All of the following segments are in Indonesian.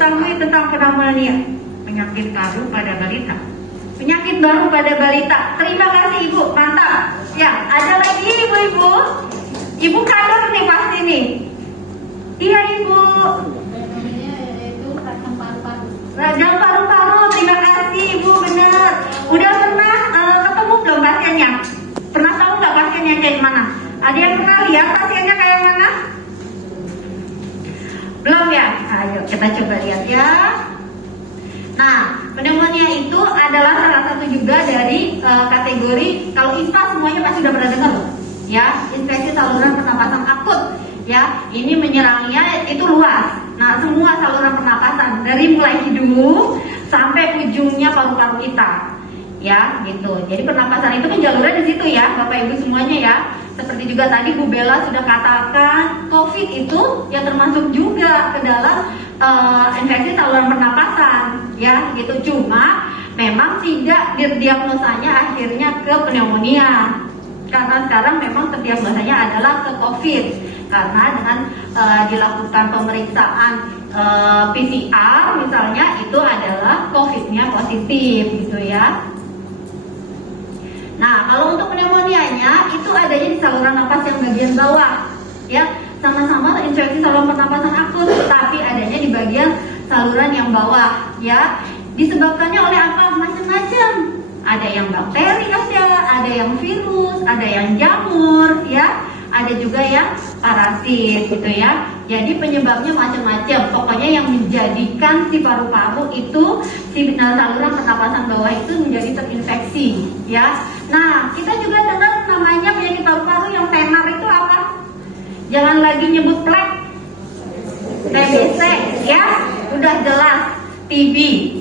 ketahui tentang pneumonia? Penyakit baru pada balita. Penyakit baru pada balita. Terima kasih Ibu, mantap. Ya, ada lagi Ibu-ibu. Ibu kader nih pasti nih. Iya Ibu. Radang paru-paru. Terima kasih Ibu, benar. Udah pernah ketemu belum pasiennya? Pernah tahu nggak pasiennya kayak mana? Ada yang pernah lihat pasiennya kayak mana? Belum ya? Ayo kita coba lihat ya. Nah, pneumonia itu adalah salah satu juga dari kategori, kalau ISPA semuanya pasti udah pernah dengar, ya, infeksi saluran pernapasan akut, ya. Ini menyerangnya itu luas. Nah, semua saluran pernapasan dari mulai hidung sampai ujungnya paru-paru kita, ya, gitu. Jadi pernapasan itu kan jalurnya di situ ya, Bapak Ibu semuanya ya. Seperti juga tadi Bu Bella sudah katakan, COVID itu yang termasuk juga ke dalam infeksi saluran pernapasan, ya, gitu. Cuma memang tidak diagnosanya akhirnya ke pneumonia, karena sekarang memang terdiagnosanya adalah ke COVID, karena dengan dilakukan pemeriksaan PCR misalnya itu adalah COVID-nya positif, gitu ya. Nah, kalau untuk pneumonianya itu adanya di saluran napas yang bagian bawah, ya, sama-sama infeksi saluran pernapasan akut, tapi adanya di bagian saluran yang bawah, ya. Disebabkannya oleh apa? Macam-macam. Ada yang bakteri, ada yang virus, ada yang jamur, ya. Ada juga yang parasit, gitu ya. Jadi penyebabnya macam-macam. Pokoknya yang menjadikan si paru-paru itu, si saluran pernapasan bawah itu menjadi terinfeksi, ya. Nah, kita juga dengar namanya penyakit paru-paru yang tenar itu apa? Jangan lagi nyebut plek, TBC, ya. Udah jelas, TB,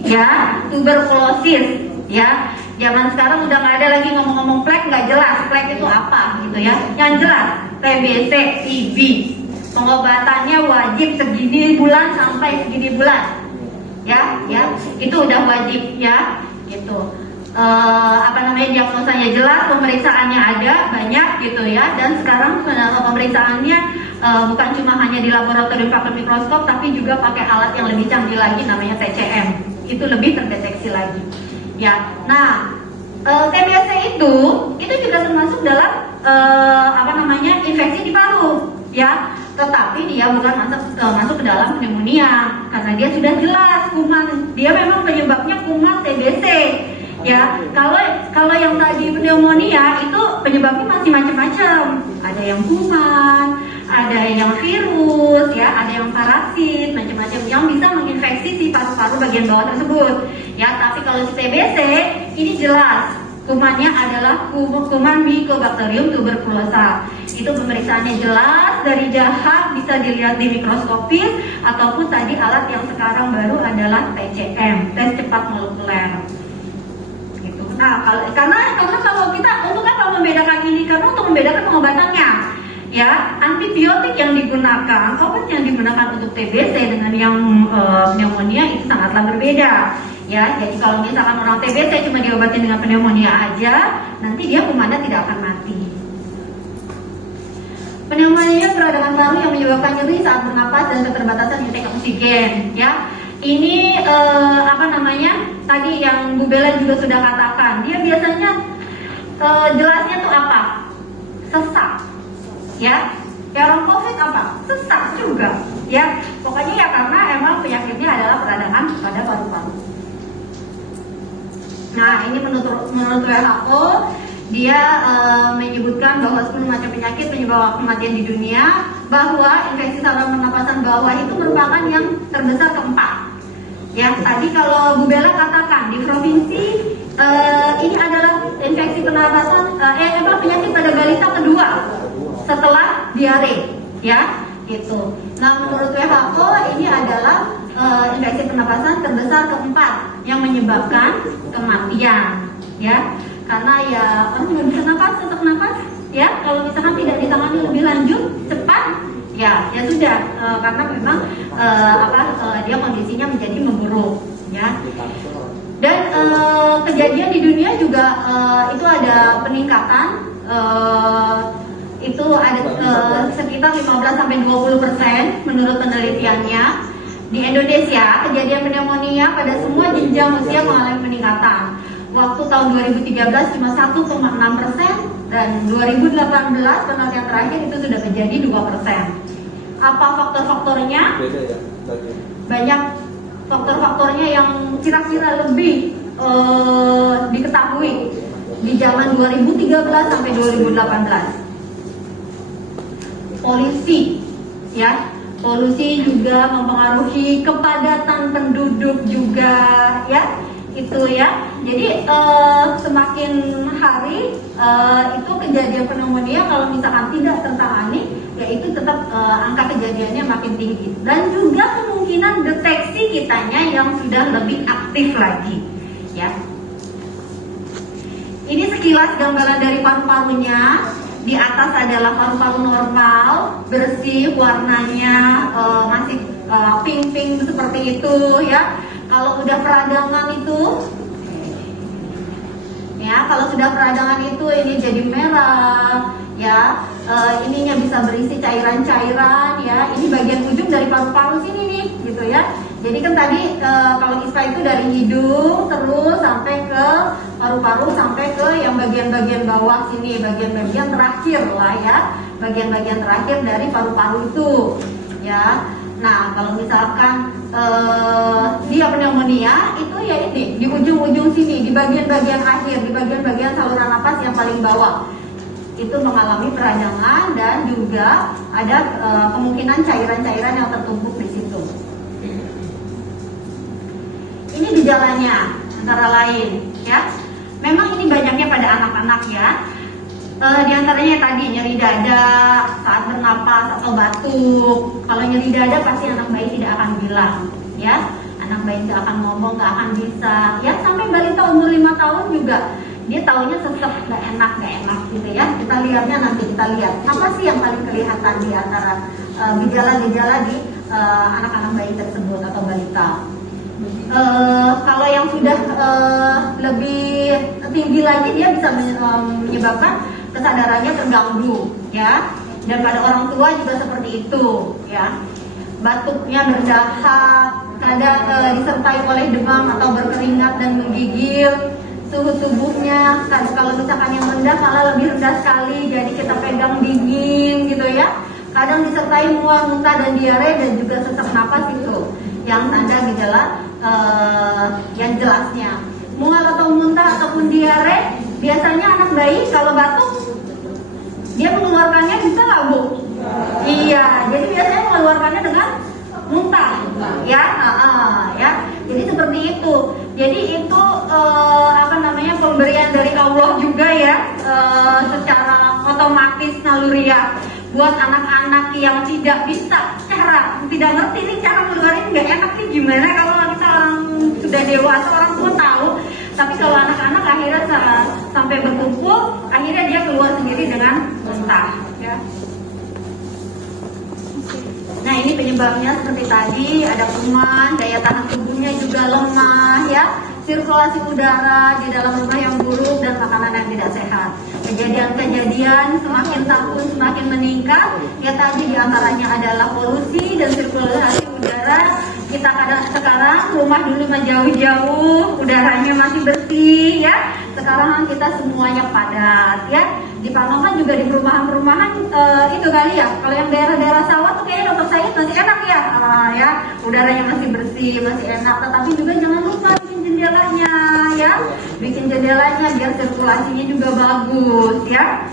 ya, tuberkulosis, ya. Zaman sekarang udah nggak ada lagi ngomong-ngomong plek, nggak jelas plek itu apa, gitu ya. Yang jelas TBC, TB. Pengobatannya wajib segini bulan sampai segini bulan, ya, itu udah wajib, ya, gitu. Diagnosanya jelas, pemeriksaannya ada banyak, gitu ya. Dan sekarang pemeriksaannya bukan cuma hanya di laboratorium pakai mikroskop, tapi juga pakai alat yang lebih canggih lagi, namanya TCM. Itu lebih terdeteksi lagi, ya. Nah, TBC itu juga termasuk dalam infeksi di paru, ya. Tetapi dia bukan masuk ke dalam pneumonia, karena dia sudah jelas kuman. Dia memang penyebabnya kuman TBC, ya. Kalau yang tadi pneumonia itu penyebabnya masih macam-macam. Ada yang kuman, ada yang virus, ya, ada yang parasit, macam-macam yang bisa menginfeksi si paru-paru bagian bawah tersebut, ya. Tapi kalau si TBC ini jelas kumannya adalah kuman Mycobacterium tuberculosa. Itu pemeriksaannya jelas, dari jahat bisa dilihat di mikroskopis, ataupun tadi alat yang sekarang baru adalah TCM, tes cepat molekuler. Gitu. Nah, karena kalau kita untuk apa membedakan ini? Karena untuk membedakan pengobatannya, ya, antibiotik yang digunakan, obat yang digunakan untuk TBC dengan yang pneumonia itu sangatlah berbeda. Ya, jadi kalau misalkan orang TBC cuma diobatin dengan pneumonia aja, nanti dia kumannya tidak akan mati. Pneumonia peradangan paru yang menyebabkan nyeri saat bernapas dan keterbatasan intake oksigen, ya. Ini tadi yang Bu Bella juga sudah katakan, dia biasanya jelasnya tuh apa? Sesak, ya. Orang COVID apa? Sesak juga, ya. Pokoknya ya karena emang penyakitnya adalah peradangan pada paru-paru. Nah, ini menurut WHO, dia menyebutkan bahwa 10 macam penyakit penyebab kematian di dunia, bahwa infeksi saluran pernapasan bawah itu merupakan yang terbesar keempat. Ya, tadi kalau Bu Bella katakan di provinsi ini adalah infeksi pernapasan penyakit pada balita kedua setelah diare, ya, gitu. Nah, menurut WHO ini adalah infeksi pernapasan terbesar keempat yang menyebabkan kematian, ya. Karena ya orang nggak bisa napas, sesak napas, ya. Kalau misalkan tidak ditangani lebih lanjut, cepat, ya sudah, karena memang dia kondisinya menjadi memburuk, ya. Dan kejadian di dunia juga itu ada peningkatan, itu ada sekitar 15-20% menurut penelitiannya. Di Indonesia, kejadian pneumonia pada semua jenjang usia mengalami peningkatan. Waktu tahun 2013 cuma 1,6%, dan 2018 penelitian terakhir itu sudah menjadi 2%. Apa faktor-faktornya? Banyak faktor-faktornya yang kira-kira lebih diketahui di zaman 2013 sampai 2018. Polusi, ya. Polusi juga mempengaruhi kepadatan penduduk juga, ya, itu ya. Jadi semakin hari itu kejadian pneumonia kalau misalkan tidak tertangani, ya itu tetap angka kejadiannya makin tinggi. Dan juga kemungkinan deteksi kitanya yang sudah lebih aktif lagi, ya. Ini sekilas gambaran dari paru-parunya. Di atas adalah paru-paru normal, bersih, warnanya masih pink-pink seperti itu, ya. Kalau udah peradangan itu, ya, kalau sudah peradangan itu ini jadi merah, ya. Ininya bisa berisi cairan-cairan, ya. Ini bagian ujung dari paru-paru sini nih, gitu ya. Jadi kan tadi kalau ISPA itu dari hidung terus sampai ke paru-paru, sampai ke yang bagian-bagian bawah sini, bagian-bagian terakhir lah, ya, bagian-bagian terakhir dari paru-paru itu, ya. Nah, kalau misalkan dia pneumonia itu ya ini di ujung-ujung sini, di bagian-bagian akhir, di bagian-bagian saluran napas yang paling bawah itu mengalami peradangan, dan juga ada kemungkinan cairan-cairan yang tertumpuk di situ. Ini gejalanya antara lain, ya. Memang ini banyaknya pada anak-anak, ya. Di antaranya tadi nyeri dada saat bernapas atau batuk. Kalau nyeri dada pasti anak bayi tidak akan bilang, ya. Anak bayi tidak akan ngomong, nggak akan bisa. Ya, sampai balita umur 5 tahun juga dia taunya sesek, nggak enak gitu, ya. Kita lihatnya nanti, kita lihat apa sih yang paling kelihatan di antara gejala-gejala di anak-anak bayi tersebut atau balita. Kalau yang sudah lebih tinggi lagi, dia bisa menyebabkan kesadarannya terganggu, ya. Dan pada orang tua juga seperti itu, ya. Batuknya berdahak, kadang disertai oleh demam atau berkeringat dan menggigil. Suhu tubuhnya kalau misalkan yang rendah malah lebih rendah sekali, jadi kita pegang dingin gitu, ya. Kadang disertai mual, muntah dan diare, dan juga sesak napas, itu yang tanda gejala yang jelasnya. Mual atau muntah ataupun diare, biasanya anak bayi kalau batuk dia mengeluarkannya bisa nggak, Bu? Iya, jadi biasanya mengeluarkannya dengan muntah, ya, ya. Jadi seperti itu. Jadi itu pemberian dari Allah juga, ya, secara otomatis naluriah buat anak-anak yang tidak bisa tidak ngerti nih cara ngeluarin nggak enak nih gimana. Kalau kita orang sudah dewasa, orang tua tahu, tapi kalau anak-anak akhirnya sampai berkumpul, akhirnya dia keluar sendiri dengan muntah, ya. Nah, ini penyebabnya seperti tadi, ada kuman, daya tahan tubuhnya juga lemah, ya, sirkulasi udara di dalam rumah yang buruk, dan makanan yang tidak sehat. Kejadian-kejadian semakin tahun semakin meningkat, ya, tadi diantaranya adalah polusi dan sirkulasi udara. Kita sekarang rumah dulu mah jauh-jauh, udaranya masih bersih, ya. Sekarang kita semuanya padat, ya. Di Panongan juga di perumahan-perumahan itu kali, ya. Kalau yang daerah-daerah sawah tuh kayaknya Dr. Said masih enak, ya, ya. Udaranya masih bersih, masih enak. Tetapi juga jangan lupa bikin jendelanya, ya. Bikin jendelanya biar sirkulasinya juga bagus, ya.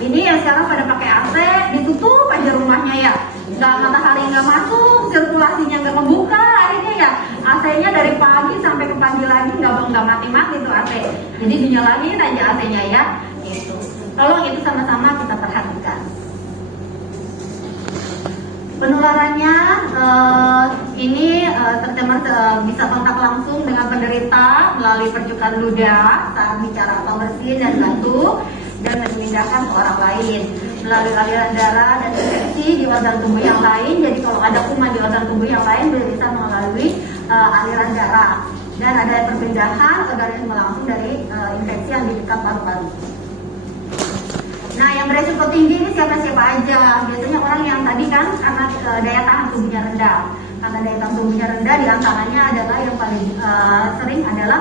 Ini yang sekarang pada pakai AC, ditutup aja rumahnya, ya. Nggak, matahari nggak masuk, sirkulasinya nggak kebuka, akhirnya ya AC-nya dari pagi sampai ke pagi lagi nggak mati-mati tuh AC. Jadi dinyalain aja AC-nya, ya. Gitu. Tolong itu sama-sama kita perhatikan. Penularannya ini tercemar bisa kontak langsung dengan penderita melalui percikan ludah saat bicara atau bersin dan batuk, dan memindahkan ke orang lain melalui aliran darah dan infeksi di organ tubuh yang lain. Jadi kalau ada kuman di organ tubuh yang lain bisa melalui aliran darah, dan ada perpindahan organisme langsung dari infeksi yang di dekat paru-paru. Nah, yang beresiko tinggi ini siapa-siapa aja. Biasanya orang yang tadi kan karena daya tahan tubuhnya rendah. Karena daya tahan tubuhnya rendah, diantaranya adalah yang paling sering adalah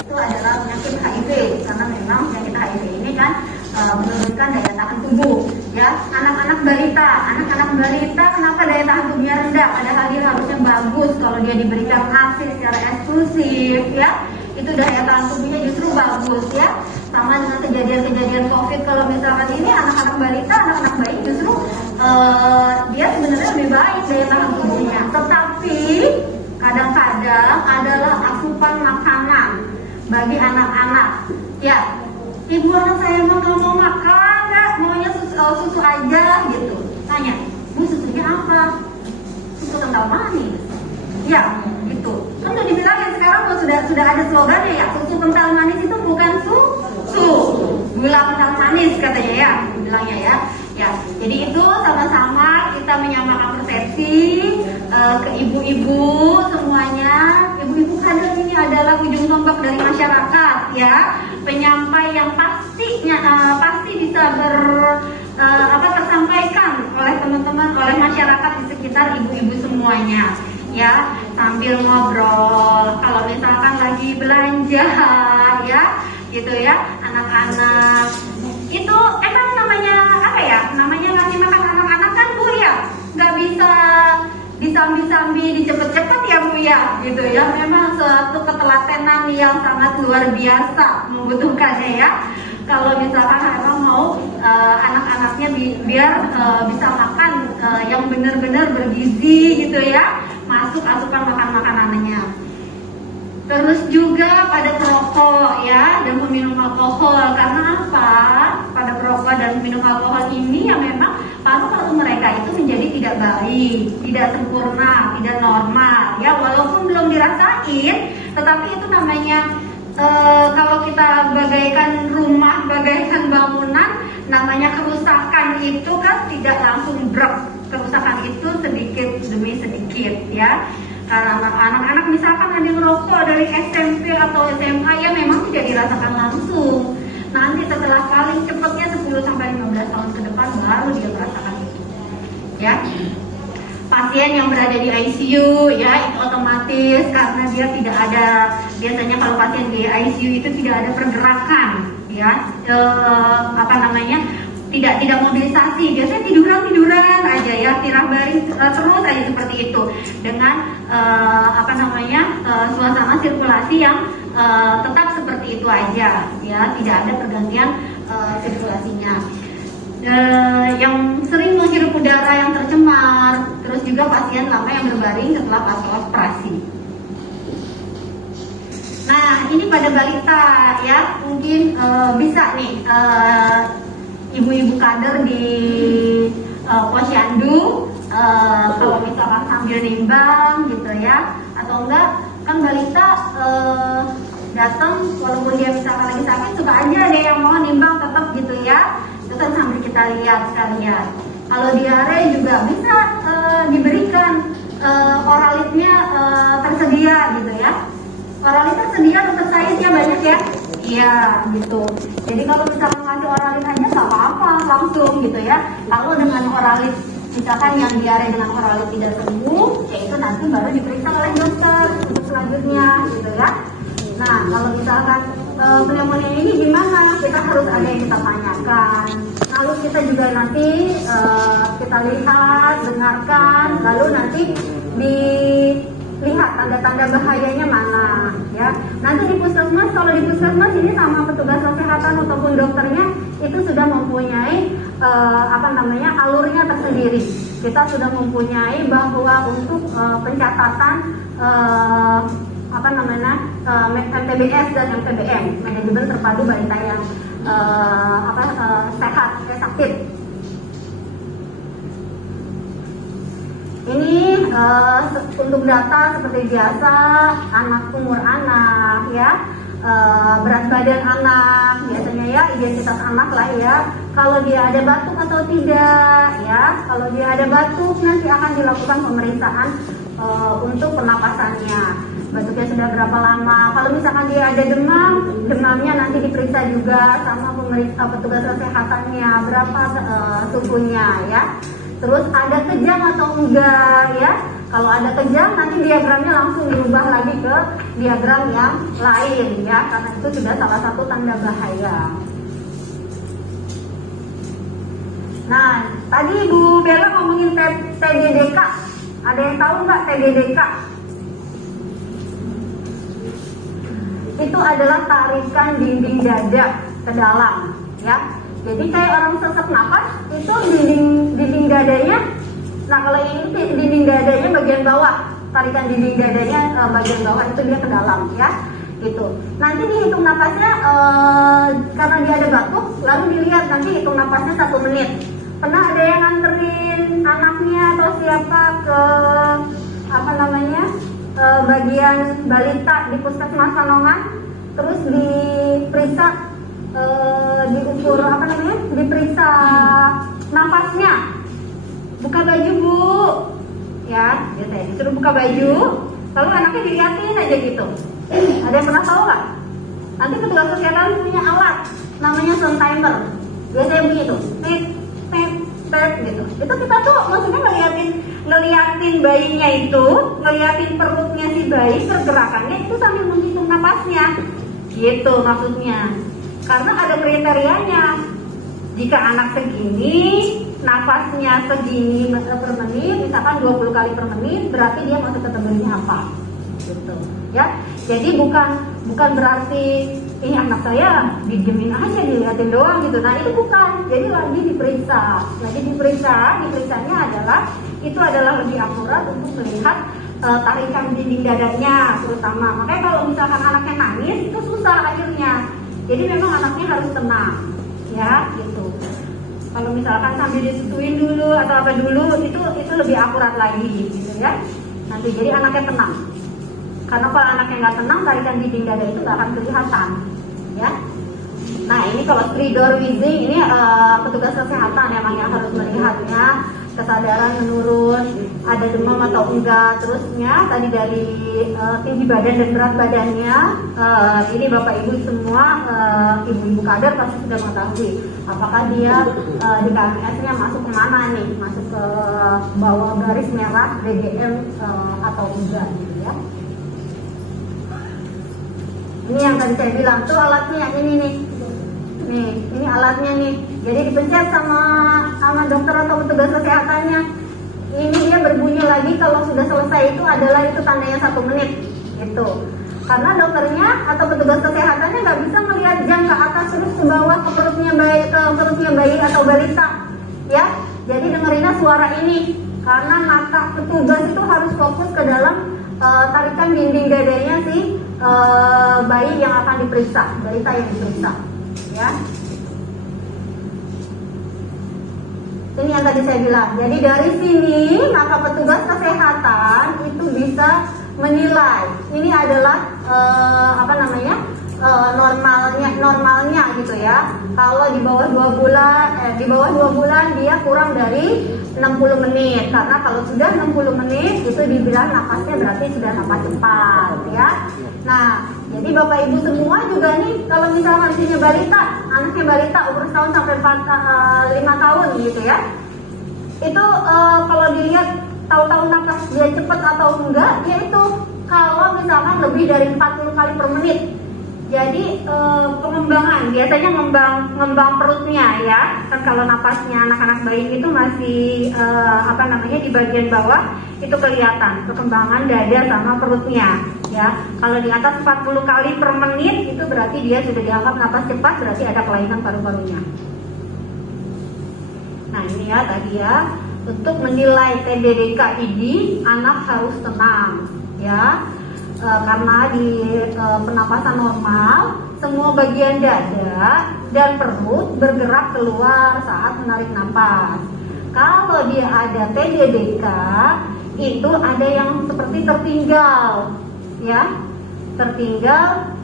itu adalah penyakit HIV. Karena memang penyakit HIV ini kan menurunkan daya tahan tubuh. Ya, anak-anak balita kenapa daya tahan tubuhnya rendah? Padahal dia harusnya bagus kalau dia diberikan ASI secara eksklusif, ya. Itu daya tahan tubuhnya justru bagus, ya. Sama dengan kejadian-kejadian COVID, kalau misalkan ini anak-anak balita, anak-anak bayi justru dia sebenarnya lebih baik daya tahan tubuhnya. Tetapi kadang-kadang adalah asupan makanan bagi anak-anak. Ya, ibu anak saya nggak mau makan, nggak maunya susu aja gitu. Tanya, bu susunya apa? Susu kental manis. Ya, gitu. Kan udah dibilangin sekarang sudah ada slogannya ya, susu kental manis itu bukan susu, gula kental manis katanya ya, bilangnya ya. Ya, jadi itu sama-sama kita menyamakan persepsi ke ibu-ibu semuanya. Ibu-ibu kader ini adalah ujung tombak dari masyarakat, ya. Penyampai yang pasti bisa tersampaikan oleh teman-teman, oleh masyarakat di sekitar ibu-ibu semuanya, ya. Sambil ngobrol, kalau misalkan lagi belanja, ya, gitu ya, anak-anak itu emang namanya apa ya? Namanya ngasih makan anak-anak kan bu ya, nggak bisa disambi-sambi dicepet-cepet ya bu ya, gitu ya. Memang suatu ketelatenan yang sangat luar biasa membutuhkannya ya. Kalau misalkan memang mau anak-anaknya biar bisa makan yang benar-benar bergizi gitu ya, masuk asupan makanannya. Terus juga pada perokok ya dan meminum alkohol. Karena apa? Pada perokok dan minum alkohol ini ya memang paru-paru mereka itu menjadi tidak baik, tidak sempurna, tidak normal. Ya walaupun belum dirasain, tetapi itu namanya kalau kita bagaikan rumah, bagaikan bangunan, namanya kerusakan itu kan tidak langsung brek. Kerusakan itu sedikit demi sedikit ya. Karena anak-anak misalkan ada yang merokok dari SMP atau SMA ya memang tidak dirasakan langsung. Nanti setelah paling cepatnya 10-15 tahun ke depan baru dia merasakan itu. Ya. Pasien yang berada di ICU ya itu otomatis karena dia tidak ada, biasanya kalau pasien di ICU itu tidak ada pergerakan ya, tidak mobilisasi, biasanya tiduran aja ya, tirah baring terus aja seperti itu dengan suasana sirkulasi yang tetap seperti itu aja ya, tidak ada pergantian sirkulasinya. Yang sering menghirup udara yang tercemar, terus juga pasien lama yang berbaring setelah pasca operasi. Nah ini pada balita ya, mungkin bisa nih ibu-ibu kader di posyandu kalau misalkan sambil nimbang gitu ya, atau enggak kan balita datang walaupun dia misalkan lagi sakit suka aja ada yang mau nimbang tetap gitu ya, itu kan sambil kita lihat sekalian. Kalau diare juga bisa diberikan oralitnya tersedia gitu ya. Oralit tersedia untuk size-nya banyak ya. Iya gitu. Jadi kalau misalkan ngasih oralit aja nggak apa-apa langsung gitu ya. Kalau dengan oralit misalkan yang diare dengan oralit tidak sembuh, ya itu nanti baru diperiksa oleh dokter untuk selanjutnya gitu ya. Nah kalau misalkan pneumonia ini gimana? Kita harus ada yang kita tanyakan. Lalu kita juga nanti kita lihat, dengarkan, lalu nanti dilihat tanda-tanda bahayanya mana ya. Nanti di puskesmas, kalau di puskesmas ini sama petugas kesehatan ataupun dokternya itu sudah mempunyai alurnya tersendiri. Kita sudah mempunyai bahwa untuk pencatatan MTBS dan MTBM, manajemen terpadu balita yang sehat, sakit. Ini untuk data seperti biasa, umur anak ya, berat badan anak, biasanya ya identitas anak lah ya. Kalau dia ada batuk atau tidak ya, kalau dia ada batuk nanti akan dilakukan pemeriksaan untuk pernapasannya. batuknya sudah berapa lama. Kalau misalkan dia ada demam, demamnya nanti diperiksa juga sama petugas kesehatannya berapa suhunya ya. Terus ada kejang atau enggak ya. Kalau ada kejang nanti diagramnya langsung dirubah lagi ke diagram yang lain ya, karena itu sudah salah satu tanda bahaya. Nah, tadi Ibu Bella ngomongin TDDK. Ada yang tahu nggak TDDK? Itu adalah tarikan dinding dada ke dalam, ya. Jadi kayak orang sesak nafas, itu dinding dadanya. Nah, kalau ini dinding dadanya bagian bawah, tarikan dinding dadanya bagian bawah itu dia ke dalam, ya. Gitu. Nanti dihitung nafasnya karena dia ada batuk, lalu dilihat nanti hitung nafasnya 1 menit. Pernah ada yang nganterin anaknya atau siapa ke bagian balita di puskesmas Sanongan, terus diperiksa diukur diperiksa nafasnya, buka baju Bu, ya, biasanya disuruh buka baju, lalu anaknya dilihatin aja gitu. Ada yang pernah tahu nggak? Nanti petugas kesehatan punya alat namanya sound timer, biasanya begitu, tet gitu. Itu kita tuh maksudnya ngeliatin bayinya itu, ngeliatin perutnya si bayi, pergerakannya itu sambil menghitung napasnya, gitu maksudnya. Karena ada kriterianya. Jika anak segini, napasnya segini per menit, misalkan 20 kali per menit, berarti dia masuk kategorinya apa? Gitu. Ya, jadi bukan berarti ini anak saya didiemin aja, dilihatin doang gitu. Nah itu bukan. Jadi lagi diperiksa. Diperiksanya adalah itu adalah lebih akurat untuk melihat tarikan dinding dadanya terutama. Makanya kalau misalkan anaknya nangis itu susah akhirnya. Jadi memang anaknya harus tenang, ya gitu. Kalau misalkan sambil disusuin dulu atau apa dulu itu lebih akurat lagi gitu ya. Nanti jadi anaknya tenang. Karena kalau anaknya nggak tenang, tarikan dinding dada itu nggak akan kelihatan, ya. Nah ini kalau stridor wheezing ini petugas kesehatan yang harus melihatnya, kesadaran menurun, ada demam atau enggak, terusnya tadi dari tinggi badan dan berat badannya. Ini Bapak Ibu semua, ibu-ibu kader pasti sudah mengetahui apakah dia di KMS-nya masuk kemana nih, masuk ke bawah garis merah DGM atau enggak gitu ya. Ini yang tadi saya bilang tuh alatnya ini nih. Nih, ini alatnya nih. Jadi dipencet sama dokter atau petugas kesehatannya. Ini dia berbunyi lagi kalau sudah selesai itu adalah itu tandanya 1 menit. Gitu. Karena dokternya atau petugas kesehatannya nggak bisa melihat jam ke atas terus ke bawah ke perutnya bayi atau balita. Ya. Jadi dengerinnya suara ini. Karena mata petugas itu harus fokus ke dalam tarikan dinding dadanya si bayi yang akan diperiksa, balita yang diperiksa, ya. Ini yang tadi saya bilang. Jadi dari sini maka petugas kesehatan itu bisa menilai ini adalah normalnya gitu ya. Kalau di bawah 2 bulan dia kurang dari 60 menit. Karena kalau sudah 60 menit itu dibilang napasnya berarti sudah napas cepat ya. Nah, jadi Bapak Ibu semua juga nih kalau misalnya anaknya balita umur setahun sampai 5 tahun gitu ya. Itu kalau dilihat tahu-tahu napas dia cepat atau enggak, yaitu kalau misalkan lebih dari 40 kali per menit. Jadi pengembangan biasanya ngembang perutnya ya. Kan kalau napasnya anak-anak bayi itu masih di bagian bawah itu kelihatan perkembangan dada sama perutnya ya. Kalau di atas 40 kali per menit itu berarti dia sudah dianggap napas cepat, berarti ada kelainan paru-parunya. Nah ini ya tadi ya, untuk menilai TDDK ini anak harus tenang ya. Karena di pernapasan normal semua bagian dada dan perut bergerak keluar saat menarik napas. Kalau dia ada TDDK itu ada yang seperti tertinggal ya, tertinggal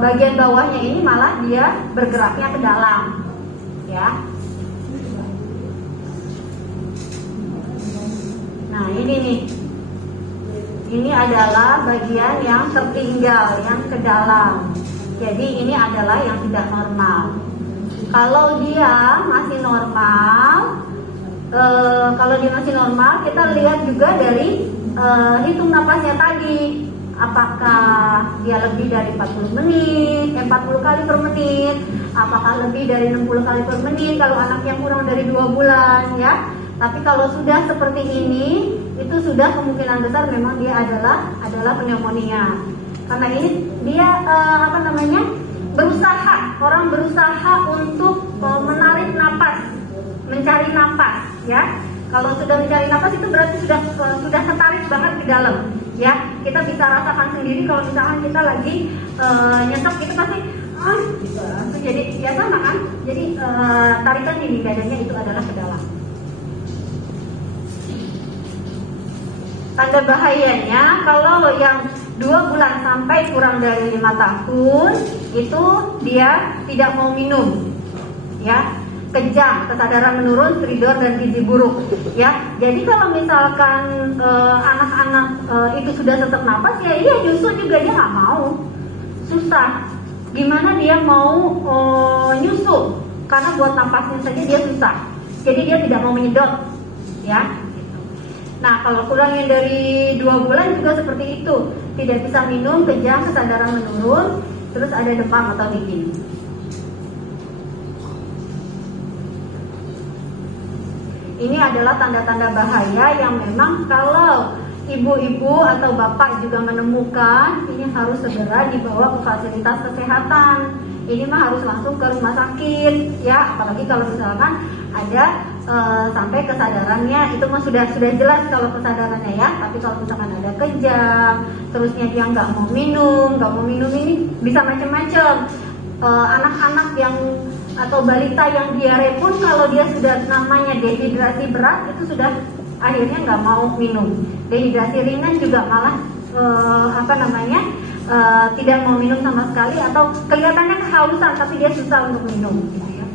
bagian bawahnya ini malah dia bergeraknya ke dalam ya. Nah ini nih Ini adalah bagian yang tertinggal, yang ke dalam. Jadi ini adalah yang tidak normal. Kalau dia masih normal, kita lihat juga dari hitung napasnya tadi. Apakah dia lebih dari 40 kali per menit, apakah lebih dari 60 kali per menit kalau anak yang kurang dari 2 bulan ya. Tapi kalau sudah seperti ini, itu sudah kemungkinan besar memang dia adalah pneumonia. Karena ini dia orang berusaha untuk menarik napas, mencari napas ya. Kalau sudah mencari napas itu berarti sudah ketarik banget ke dalam ya. Kita bisa rasakan sendiri kalau misalkan kita lagi nyesek kita pasti gitu. Jadi ya sama kan. Jadi tarikan ini dadanya itu adalah ke dalam. Tanda bahayanya kalau yang 2 bulan sampai kurang dari 5 tahun itu dia tidak mau minum ya, kejang, kesadaran menurun, stridor dan gizi buruk ya. Jadi kalau misalkan anak-anak itu sudah sesak napas ya iya justru juga dia nggak mau, susah. Gimana dia mau nyusu karena buat napasnya saja dia susah. Jadi dia tidak mau menyedot ya. Nah, kalau kurangnya dari 2 bulan juga seperti itu, tidak bisa minum, kejang, kesadaran menurun, terus ada demam atau dingin. Ini adalah tanda-tanda bahaya yang memang kalau ibu-ibu atau bapak juga menemukan, ini harus segera dibawa ke fasilitas kesehatan. Ini mah harus langsung ke rumah sakit, ya. Apalagi kalau misalkan ada sampai kesadarannya, itu mah sudah jelas kalau kesadarannya ya. Tapi kalau misalkan ada kejang, terusnya dia nggak mau minum ini bisa macam-macam. Anak-anak yang atau balita yang diare pun kalau dia sudah namanya dehidrasi berat itu sudah akhirnya nggak mau minum. Dehidrasi ringan juga malah tidak mau minum sama sekali atau kelihatannya kehausan tapi dia susah untuk minum gitu ya.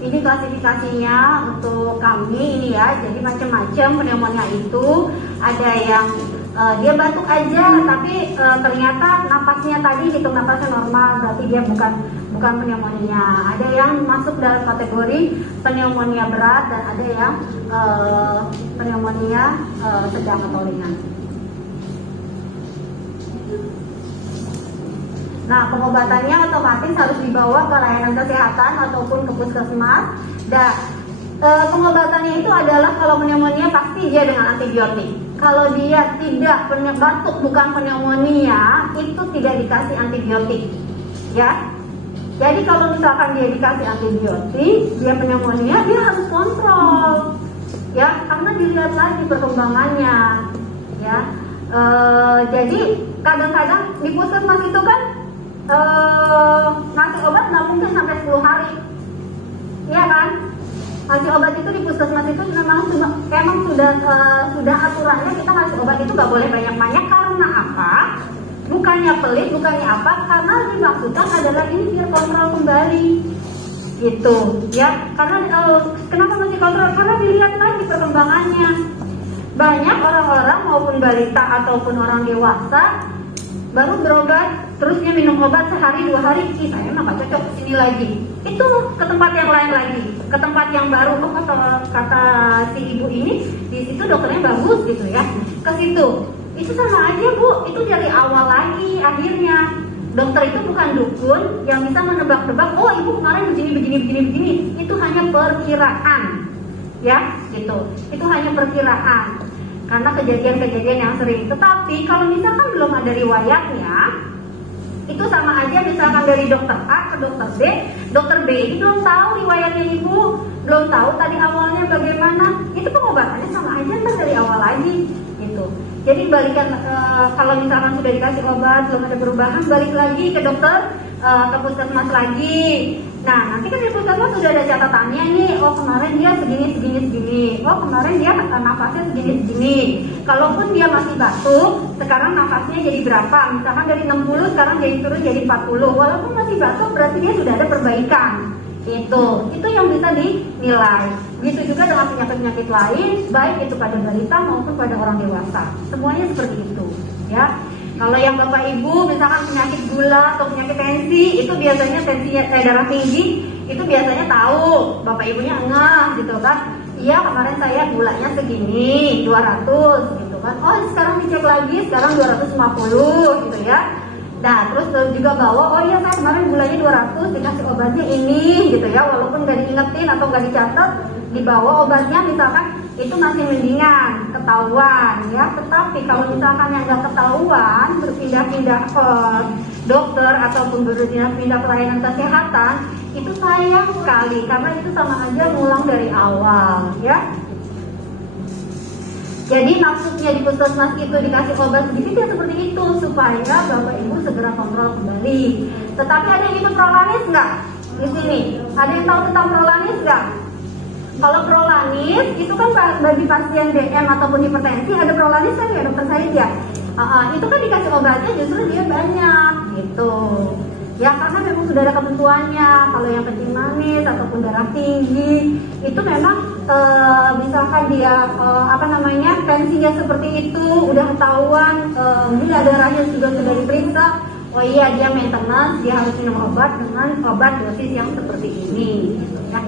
Ini klasifikasinya untuk kami ini ya. Jadi macam-macam pneumonia itu, ada yang dia batuk aja tapi ternyata napasnya tadi hitung napasnya normal, berarti dia bukan pneumonia. Ada yang masuk dalam kategori pneumonia berat dan ada yang pneumonia sedang atau ringan. Nah, pengobatannya otomatis harus dibawa ke layanan kesehatan ataupun ke puskesmas. Dan pengobatannya itu adalah kalau pneumonia pasti dia dengan antibiotik. Kalau dia tidak batuk bukan pneumonia, itu tidak dikasih antibiotik, ya. Jadi kalau misalkan dia dikasih antibiotik, dia pneumonia, dia harus kontrol, ya, karena dilihat lagi perkembangannya, ya. Jadi kadang-kadang di puskesmas itu kan ngasih obat nggak mungkin sampai 10 hari, ya kan? Ngasih obat itu di puskesmas itu memang sudah aturannya kita ngasih obat itu nggak boleh banyak-banyak. Karena apa? Bukannya pelit, bukannya apa? Karena dimaksudkan adalah ini biar kontrol kembali, gitu, ya. Karena kenapa mesti kontrol? Karena dilihat lagi perkembangannya. Banyak orang-orang maupun balita ataupun orang dewasa baru berobat, terusnya minum obat sehari 2 hari, saya emang gak cocok kesini lagi. Itu ke tempat yang lain lagi, ke tempat yang baru. Oh, kata si ibu ini di situ dokternya bagus gitu ya, ke situ. Itu sama aja Bu, itu dari awal lagi. Akhirnya dokter itu bukan dukun yang bisa menebak-nebak. Oh ibu kemarin begini. Itu hanya perkiraan, ya gitu. Itu hanya perkiraan. Karena kejadian-kejadian yang sering. Tetapi kalau misalkan belum ada riwayatnya, itu sama aja misalkan dari dokter A ke dokter B ini belum tahu riwayatnya ibu, belum tahu tadi awalnya bagaimana, itu pengobatannya sama aja ntar dari awal lagi, gitu. Jadi balikan kalau misalkan sudah dikasih obat belum ada perubahan, balik lagi ke dokter, ke puskesmas lagi. Nah nanti kan di puskesmas sudah ada catatannya nih. Oh kemarin dia segini. Oh kemarin dia nafasnya segini. Kalaupun dia masih batuk, sekarang nafasnya jadi berapa? Misalkan dari 60 sekarang jadi turun jadi 40. Walaupun masih batuk berarti dia sudah ada perbaikan. Itu yang bisa dinilai. Begitu juga dengan penyakit-penyakit lain, baik itu pada balita maupun pada orang dewasa. Semuanya seperti itu, ya. Kalau yang Bapak Ibu misalkan penyakit gula atau penyakit tensi, itu biasanya tensinya darah tinggi, itu biasanya tahu, Bapak Ibunya ngeh gitu kan. Iya, kemarin saya gulanya segini, 200 gitu kan. Oh, sekarang dicek lagi, sekarang 250 gitu ya. Nah, terus juga bawa, oh iya saya kemarin gulanya 200, dikasih obatnya ini gitu ya. Walaupun gak diingetin atau gak dicatat, dibawa obatnya misalkan itu masih mendingan, ketahuan ya. Tetapi kalau misalkan yang gak ketahuan, berpindah-pindah ke dokter ataupun berpindah-pindah pelayanan kesehatan, itu sayang sekali karena itu sama aja ngulang dari awal ya. Jadi maksudnya di puskesmas itu dikasih obat sedikit ya seperti itu supaya Bapak Ibu segera kontrol kembali. Tetapi ada yang ikut prolanis nggak di sini? Ada yang tahu tentang prolanis nggak? Kalau prolanis itu kan bagi pasien DM ataupun hipertensi ada prolanis kan ya dokter Said ya. Itu kan dikasih obatnya justru dia banyak gitu. Ya karena memang sudah ada ketentuannya. Kalau yang kencing manis ataupun darah tinggi itu memang misalkan dia tensinya seperti itu udah ketahuan, bila darahnya sudah diperiksa, oh iya dia maintenance, dia harus minum obat dengan obat dosis yang seperti ini gitu ya.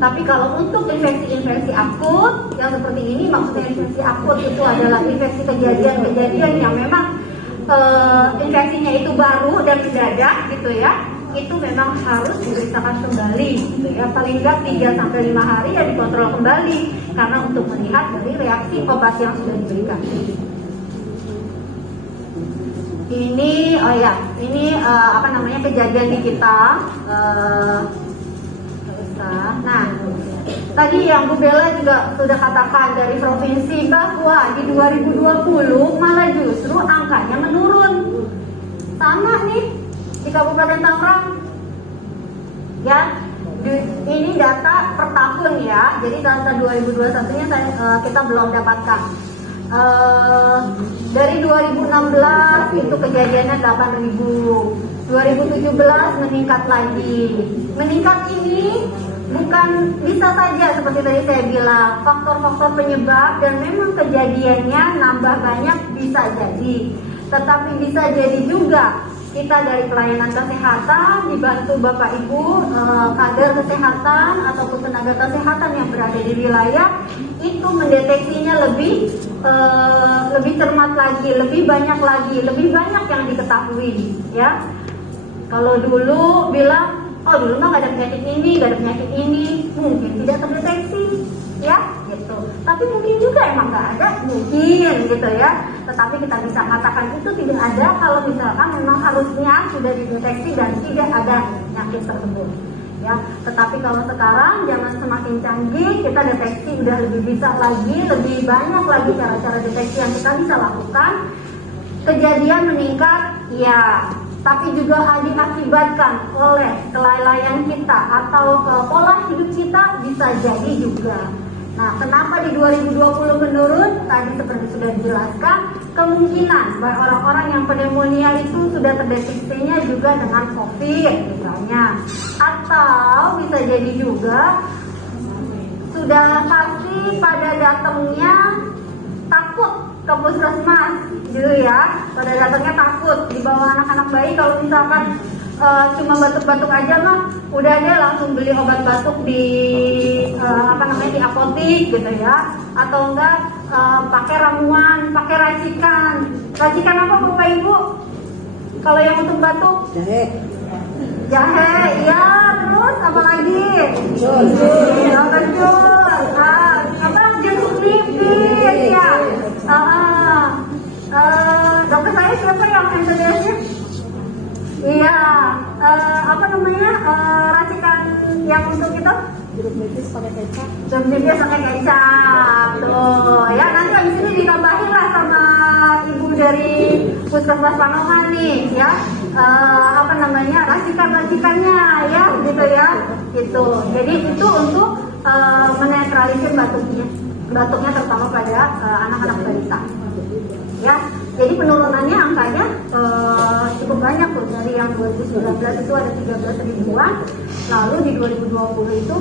Tapi kalau untuk infeksi akut yang seperti ini, maksudnya infeksi akut itu adalah infeksi kejadian yang memang infeksinya itu baru dan mendadak gitu ya, itu memang harus diperiksakan kembali gitu ya. Paling enggak 3-5 hari ya dikontrol kembali karena untuk melihat dari reaksi obat yang sudah diberikan. Ini kejadian di kita. Nah, tadi yang Bu Bella juga sudah katakan dari provinsi bahwa di 2020 malah justru angkanya menurun. Sama nih di Kabupaten Tangerang. Ya, ini data per tahun ya. Jadi data 2021-nya kita belum dapatkan. Dari 2016 itu kejadiannya 8.000. 2017 meningkat lagi. Meningkat ini bukan bisa saja seperti tadi saya bilang faktor-faktor penyebab dan memang kejadiannya nambah banyak bisa jadi, tetapi bisa jadi juga kita dari pelayanan kesehatan dibantu Bapak Ibu kader kesehatan ataupun tenaga kesehatan yang berada di wilayah itu mendeteksinya lebih cermat lagi, lebih banyak yang diketahui ya. Kalau dulu bilang, oh dulu mah gak ada penyakit ini, mungkin tidak terdeteksi, ya, gitu. Tapi mungkin juga emang gak ada, mungkin, gitu ya. Tetapi kita bisa katakan itu tidak ada kalau misalkan memang harusnya sudah dideteksi dan tidak ada penyakit tersebut, ya. Tetapi kalau sekarang jangan semakin canggih, kita deteksi udah lebih bisa lagi, lebih banyak lagi cara-cara deteksi yang kita bisa lakukan. Kejadian meningkat, ya. Tapi juga diakibatkan oleh kelalaian kita atau pola hidup kita bisa jadi juga. Nah, kenapa di 2020 menurun? Tadi seperti sudah dijelaskan, kemungkinan bahwa orang-orang yang pneumonia itu sudah terdeteksinya juga dengan COVID misalnya. Atau bisa jadi juga sudah pasti pada datangnya takut ke puskesmas gitu ya, pada datangnya takut dibawa anak-anak bayi. Kalau misalkan cuma batuk-batuk aja mah udah deh langsung beli obat batuk di di apotik gitu ya, atau enggak pakai ramuan, pakai racikan apa Bapak Ibu kalau yang untuk batuk? Jahe ya, terus apa lagi? Betul. Jeruk nipis ya. Dokter saya siapa yang handle-nya? Iya, racikan yang untuk itu? Jeruk nipis pakai kecap. Jeruk nipis pakai kecap, tuh ya. Nanti abis ini ditambahin lah sama ibu dari Puskesmas Panongan nih, ya. Racikan-racikannya ya, gitu ya, gitu. Jadi itu untuk menetralisir batuknya terutama pada anak-anak balita. Ya, jadi penurunannya angkanya cukup banyak tuh, dari yang 2019 itu ada 13 ribuan, lalu di 2020 itu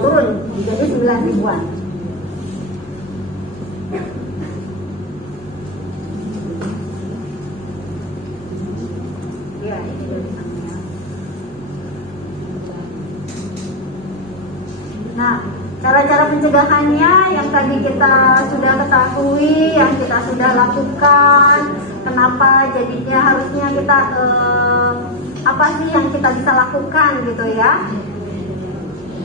turun jadi 9 ribuan. Ya, ini dari sana. Nah, cara-cara pencegahannya yang tadi kita sudah ketahui, yang kita sudah lakukan. Kenapa jadinya harusnya kita apa sih yang kita bisa lakukan gitu ya?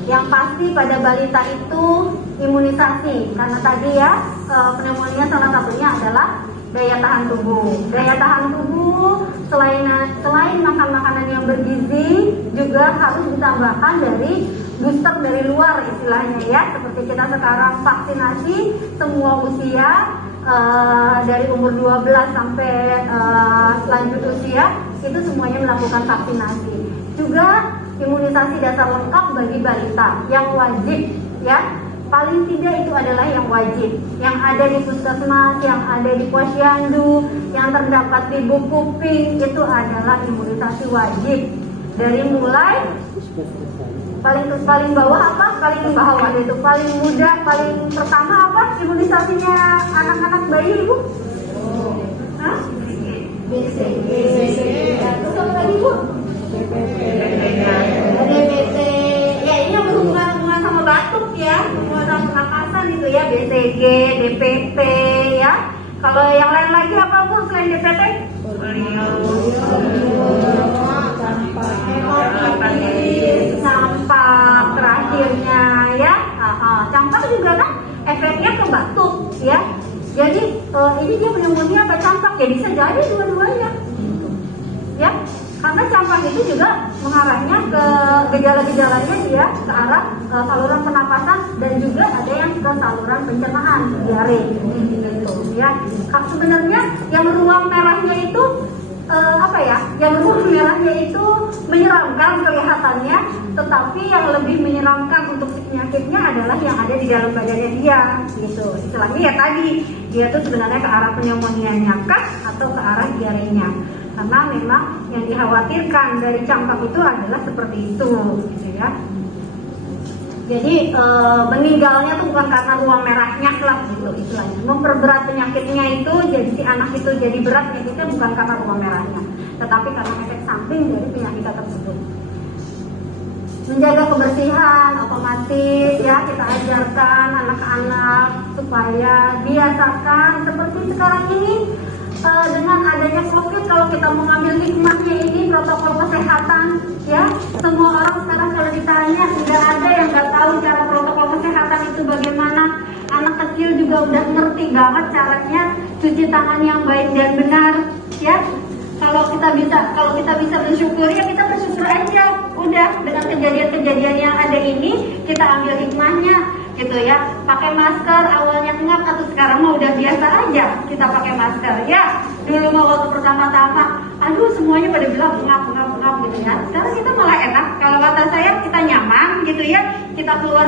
Yang pasti pada balita itu imunisasi, karena tadi ya pneumonia salah satunya adalah daya tahan tubuh. Daya tahan tubuh selain makan makanan yang bergizi juga harus ditambahkan dari booster dari luar istilahnya ya. Seperti kita sekarang vaksinasi semua usia dari umur 12 sampai lanjut usia itu semuanya melakukan vaksinasi. Juga imunisasi dasar lengkap bagi balita yang wajib ya. Paling tidak itu adalah yang wajib, yang ada di puskesmas, yang ada di posyandu, yang terdapat di buku pink, itu adalah imunisasi wajib. Dari mulai paling bawah apa? Paling bawah itu paling muda, paling pertama apa? Imunisasinya anak-anak bayi Ibu? Hah? BCG. Terus apa lagi Bu? DPT. Ya ini yang berhubungan sama batuk ya, sama pernapasan itu ya, BCG, DPT ya. Kalau yang lain lagi apa Bu selain DPT? Campak terakhirnya ya. Campak juga kan efeknya ke batuk ya. Jadi ini dia pneumonia apa campak ya, bisa jadi dua-duanya ya. Karena campak itu juga mengarahnya ke gejala-gejalanya dia ke arah saluran pernapasan dan juga ada yang ke saluran pencernaan, diare gitu ya. Sebenarnya yang ruang merahnya itu apa ya? Yang ruang merahnya itu menyeramkan kelihatannya, tetapi yang lebih menyeramkan untuk si penyakitnya adalah yang ada di dalam badannya dia gitu. Istilahnya ya tadi dia tuh sebenarnya ke arah pneumonia kah atau ke arah diarenya. Karena memang yang dikhawatirkan dari campak itu adalah seperti itu gitu ya. Jadi meninggalnya tuh bukan karena ruang merahnya lah gitu istilahnya. Memperberat penyakitnya itu, jadi si anak itu jadi berat penyakitnya bukan karena ruang merahnya, tetapi karena efek samping dari penyakit tersebut. Menjaga kebersihan otomatis ya, kita ajarkan anak-anak supaya biasakan seperti sekarang ini. Dengan adanya COVID, kalau kita mengambil hikmahnya ini protokol kesehatan ya, semua orang sekarang kalau ditanya tidak ada yang nggak tahu cara protokol kesehatan itu bagaimana. Anak kecil juga udah ngerti banget caranya cuci tangan yang baik dan benar ya. Kalau kita bisa bersyukur ya kita bersyukur aja. Udah dengan kejadian-kejadian yang ada ini kita ambil hikmahnya gitu ya. Pakai masker awalnya ngap atau sekarang mah udah biasa aja kita pakai masker ya. Dulu mah waktu pertama-tama aduh semuanya pada bilang ngap gitu ya. Sekarang kita malah enak, kalau kata saya kita nyaman gitu ya. Kita keluar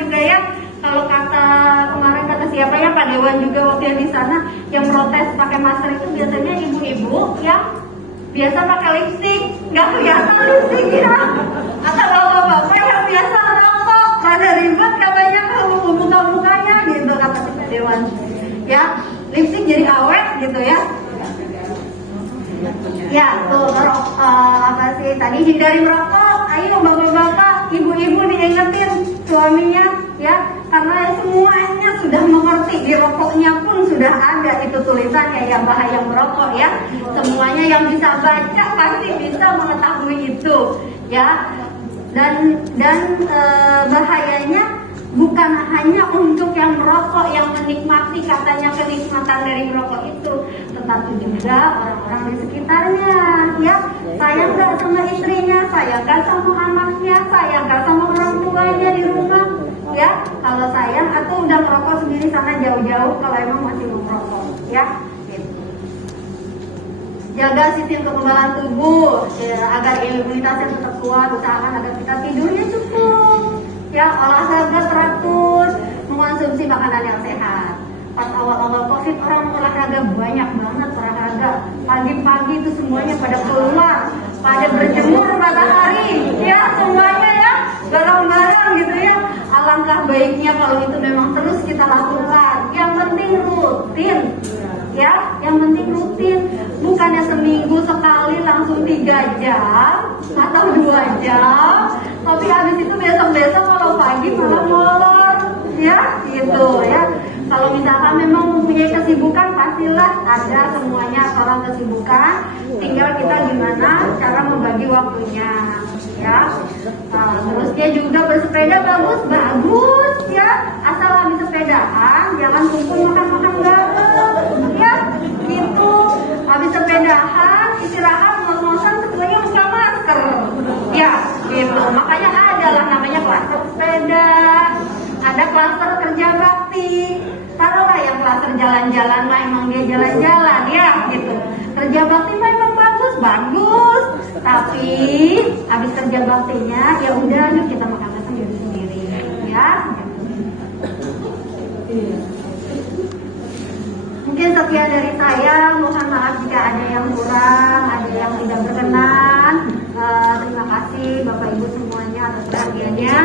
juga ya. Kalau kemarin kata siapa ya, Pak Dewan juga waktu yang di sana yang protes pakai masker itu biasanya ibu-ibu yang biasa pakai lipstik, nggak kelihatan lipstik ya. Atau bapak-bapak yang biasa rokok, rada ribet katanya kalau buka mukanya gitu kata Pak Dewan. Ya, lipstik jadi awet gitu ya. Ya, tuh apa sih tadi hindari merokok. Ayo bapak-bapak, ibu-ibu diingetin suaminya ya, karena semuanya sudah mengerti, di rokoknya pun sudah ada itu tulisannya ya bahaya merokok ya. Semuanya yang bisa baca pasti bisa mengetahui itu ya. Dan bahayanya bukan hanya untuk yang merokok, yang menikmati katanya kenikmatan dari merokok itu, tetapi juga orang-orang di sekitarnya ya. Sayang gak sama istrinya, sayang gak sama anaknya, sayang gak sama orang tuanya di rumah ya. Kalau sayang atau udah merokok sendiri sana jauh-jauh kalau emang masih mau merokok ya gitu. Jaga sistem kekebalan tubuh ya, agar imunitasnya tetap kuat. Usahakan agar kita tidurnya cukup ya, olahraga teratur, mengonsumsi makanan yang sehat. Pas awal-awal COVID orang olahraga banyak banget, olahraga pagi-pagi pagi itu semuanya pada keluar, pada berjemur matahari, ya semuanya ya, bareng-bareng gitu ya. Alangkah baiknya kalau itu memang terus kita lakukan. Yang penting rutin, ya, yang penting rutin. Bukannya seminggu sekali langsung 3 jam atau 2 jam, tapi habis itu besok-besok kalau pagi malah molor, ya, gitu ya. Kalau misalkan memang mempunyai kesibukan, pastilah ada semuanya orang kesibukan. Tinggal kita gimana cara membagi waktunya, ya. Nah, terus dia juga bersepeda bagus ya. Asal habis sepedaan, jangan kumpul makan-makan bareng, ya. Gitu. Habis sepedahan, istirahat, ngos-ngosan, setelahnya buka masker, ya. Gitu. Makanya adalah namanya klaster sepeda. Ada klaster kerja bakti, taruhlah yang klaster jalan-jalan lah, emang dia jalan-jalan ya gitu. Kerja bakti memang bagus, tapi habis kerja baktinya ya udah yuk kita makan sendiri ya. Mungkin sekian dari saya, mohon maaf jika ada yang kurang, ada yang tidak berkenan. Terima kasih Bapak Ibu semuanya atas perhatiannya.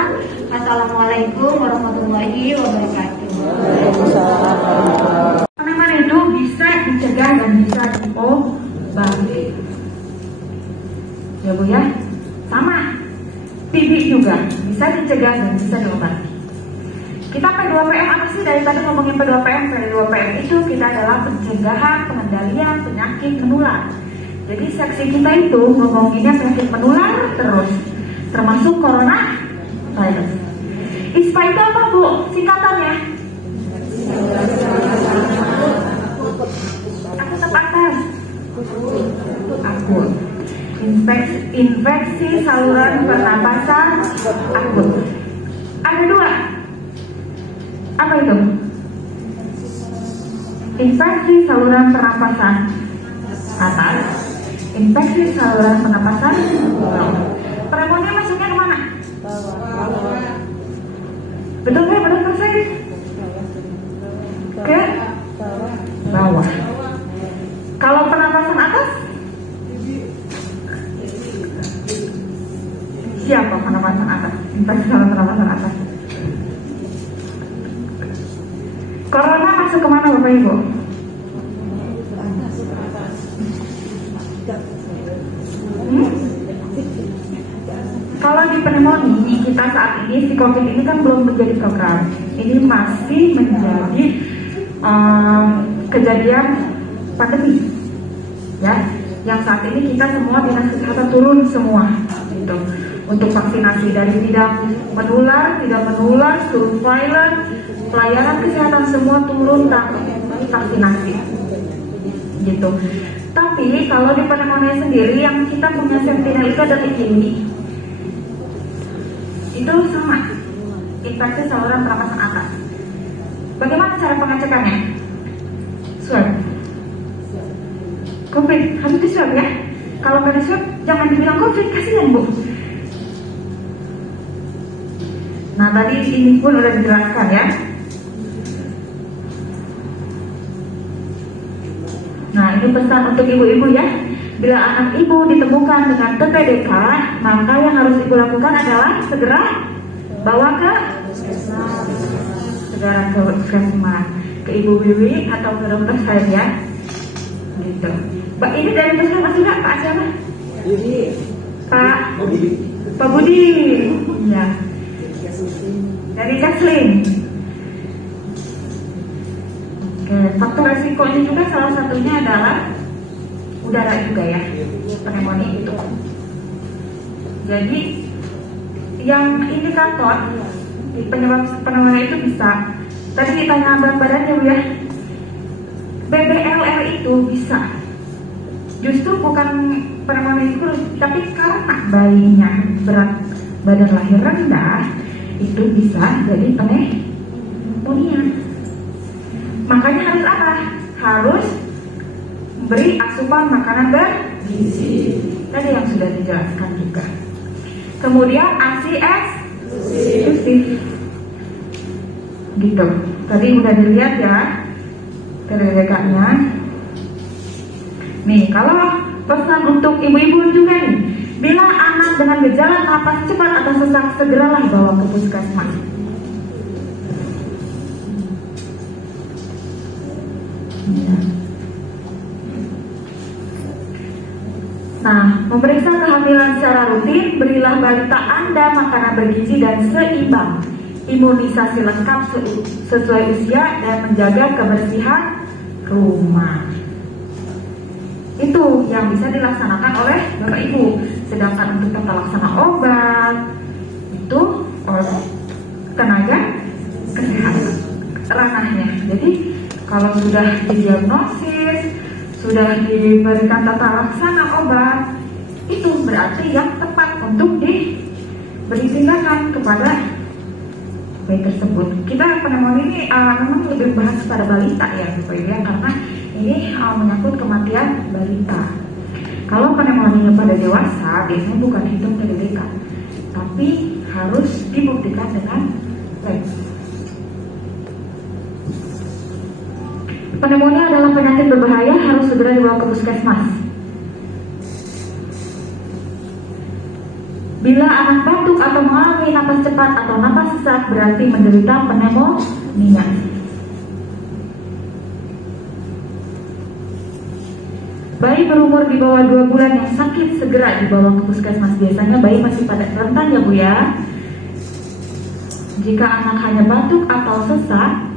Assalamualaikum warahmatullahi wabarakatuh. Tanaman itu bisa dicegah dan bisa diobati. Ya Bu ya, sama. TB juga bisa dicegah dan bisa diobati. Kita P2PM apa sih? Dari tadi ngomongin P2PM. P2PM itu kita adalah pencegahan, pengendalian penyakit menular. Jadi seksi kita itu ngomonginnya penyakit menular terus, termasuk corona virus. ISPA itu apa Bu? Singkatannya? Aku atas. Akut. Infeksi saluran pernapasan akut. Ada 2. Apa itu? Infeksi saluran pernapasan atas, infeksi saluran pernapasan bawah. Pneumonia masuknya kemana? Betul nggak? Betul saya? Ke bawah. Kalau pernapasan atas? Siapa pernapasan atas? Infeksi saluran pernapasan atas. Corona masuk kemana Bapak Ibu? Kalau di pneumonia kita saat ini, si COVID ini kan belum menjadi program. Ini masih menjadi kejadian pandemi, ya. Yang saat ini kita semua dinas kesehatan turun semua, gitu. Untuk vaksinasi dari tidak menular, surveillance, pelayanan kesehatan semua turun vaksinasi, gitu. Tapi kalau di pneumonia sendiri yang kita punya sentinel itu adalah ini. Itu sama, infeksi saluran pernapasan atas. Bagaimana cara pengecekannya? Swab. COVID harus di swab ya. Kalau nggak di swab jangan dibilang COVID, kasihan Bu. Nah tadi ini pun udah dijelaskan ya. Nah ini pesan untuk ibu-ibu ya. Bila anak ibu ditemukan dengan TPDK, maka yang harus ibu lakukan adalah segera bawa ke puskesmas, ke Ibu Wiwi atau ke dokter saja, gitu. Mbak ini dari puskesmas juga Pak siapa? Pak Budi, ya. Dari Kaslin. Oke, faktor resiko ini juga salah satunya adalah udara juga ya, pneumonia itu. Jadi yang indikator di penyebab pneumonia itu bisa, tadi ditanya berat badannya Bu ya, BBLR itu bisa. Justru bukan pneumonia itu, tapi karena bayinya berat badan lahir rendah, itu bisa jadi pneumonia. Makanya harus apa? Harus beri asupan makanan bergizi. Tadi yang sudah dijelaskan juga. Kemudian ASI eksklusif. Gitu. Tadi udah dilihat ya TPDK-nya. Nih, kalau pesan untuk ibu-ibu juga nih. Bila anak dengan gejala napas cepat atau sesak, segeralah bawa ke puskesmas. Nah, memeriksa kehamilan secara rutin, berilah balita Anda makanan bergizi dan seimbang, imunisasi lengkap sesuai usia, dan menjaga kebersihan rumah. Itu yang bisa dilaksanakan oleh Bapak Ibu. Sedangkan untuk tata laksana obat itu oleh tenaga kesehatan ranahnya. Jadi kalau sudah didiagnosis, sudah diberikan tata laksana obat, itu berarti yang tepat untuk diberi tindakan kepada bayi tersebut. Kita pneumonia ini memang lebih bahas pada balita ya, Bapak Ibu, karena ini menyangkut kematian balita. Kalau pneumonia pada dewasa biasanya bukan hitung dari TDK, tapi harus dibuktikan dengan lab. Pneumonia adalah penyakit berbahaya, harus segera dibawa ke puskesmas. Bila anak batuk atau mengalami napas cepat atau napas sesak, berarti menderita pneumonia. Bayi berumur di bawah 2 bulan yang sakit segera dibawa ke puskesmas. Biasanya bayi masih pada rentan ya Bu ya. Jika anak hanya batuk atau sesak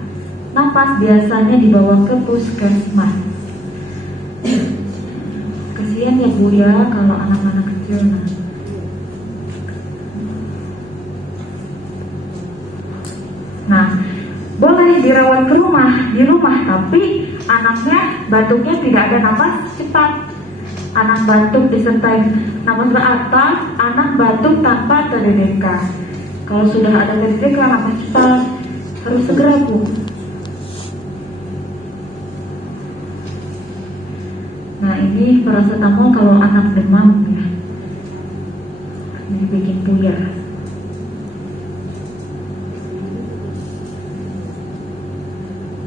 napas, biasanya dibawa ke puskesmas. Kasihan ya Bu ya kalau anak-anak kecil. Nah, boleh dirawat di rumah, tapi anaknya batuknya tidak ada napas cepat. Anak batuk disertai napas beratas, anak batuk tanpa TDDK. Kalau sudah ada TDDK, napas cepat, harus segera Bu. Nah, ini paracetamol kalau anak demam ya, ini bikin puyar.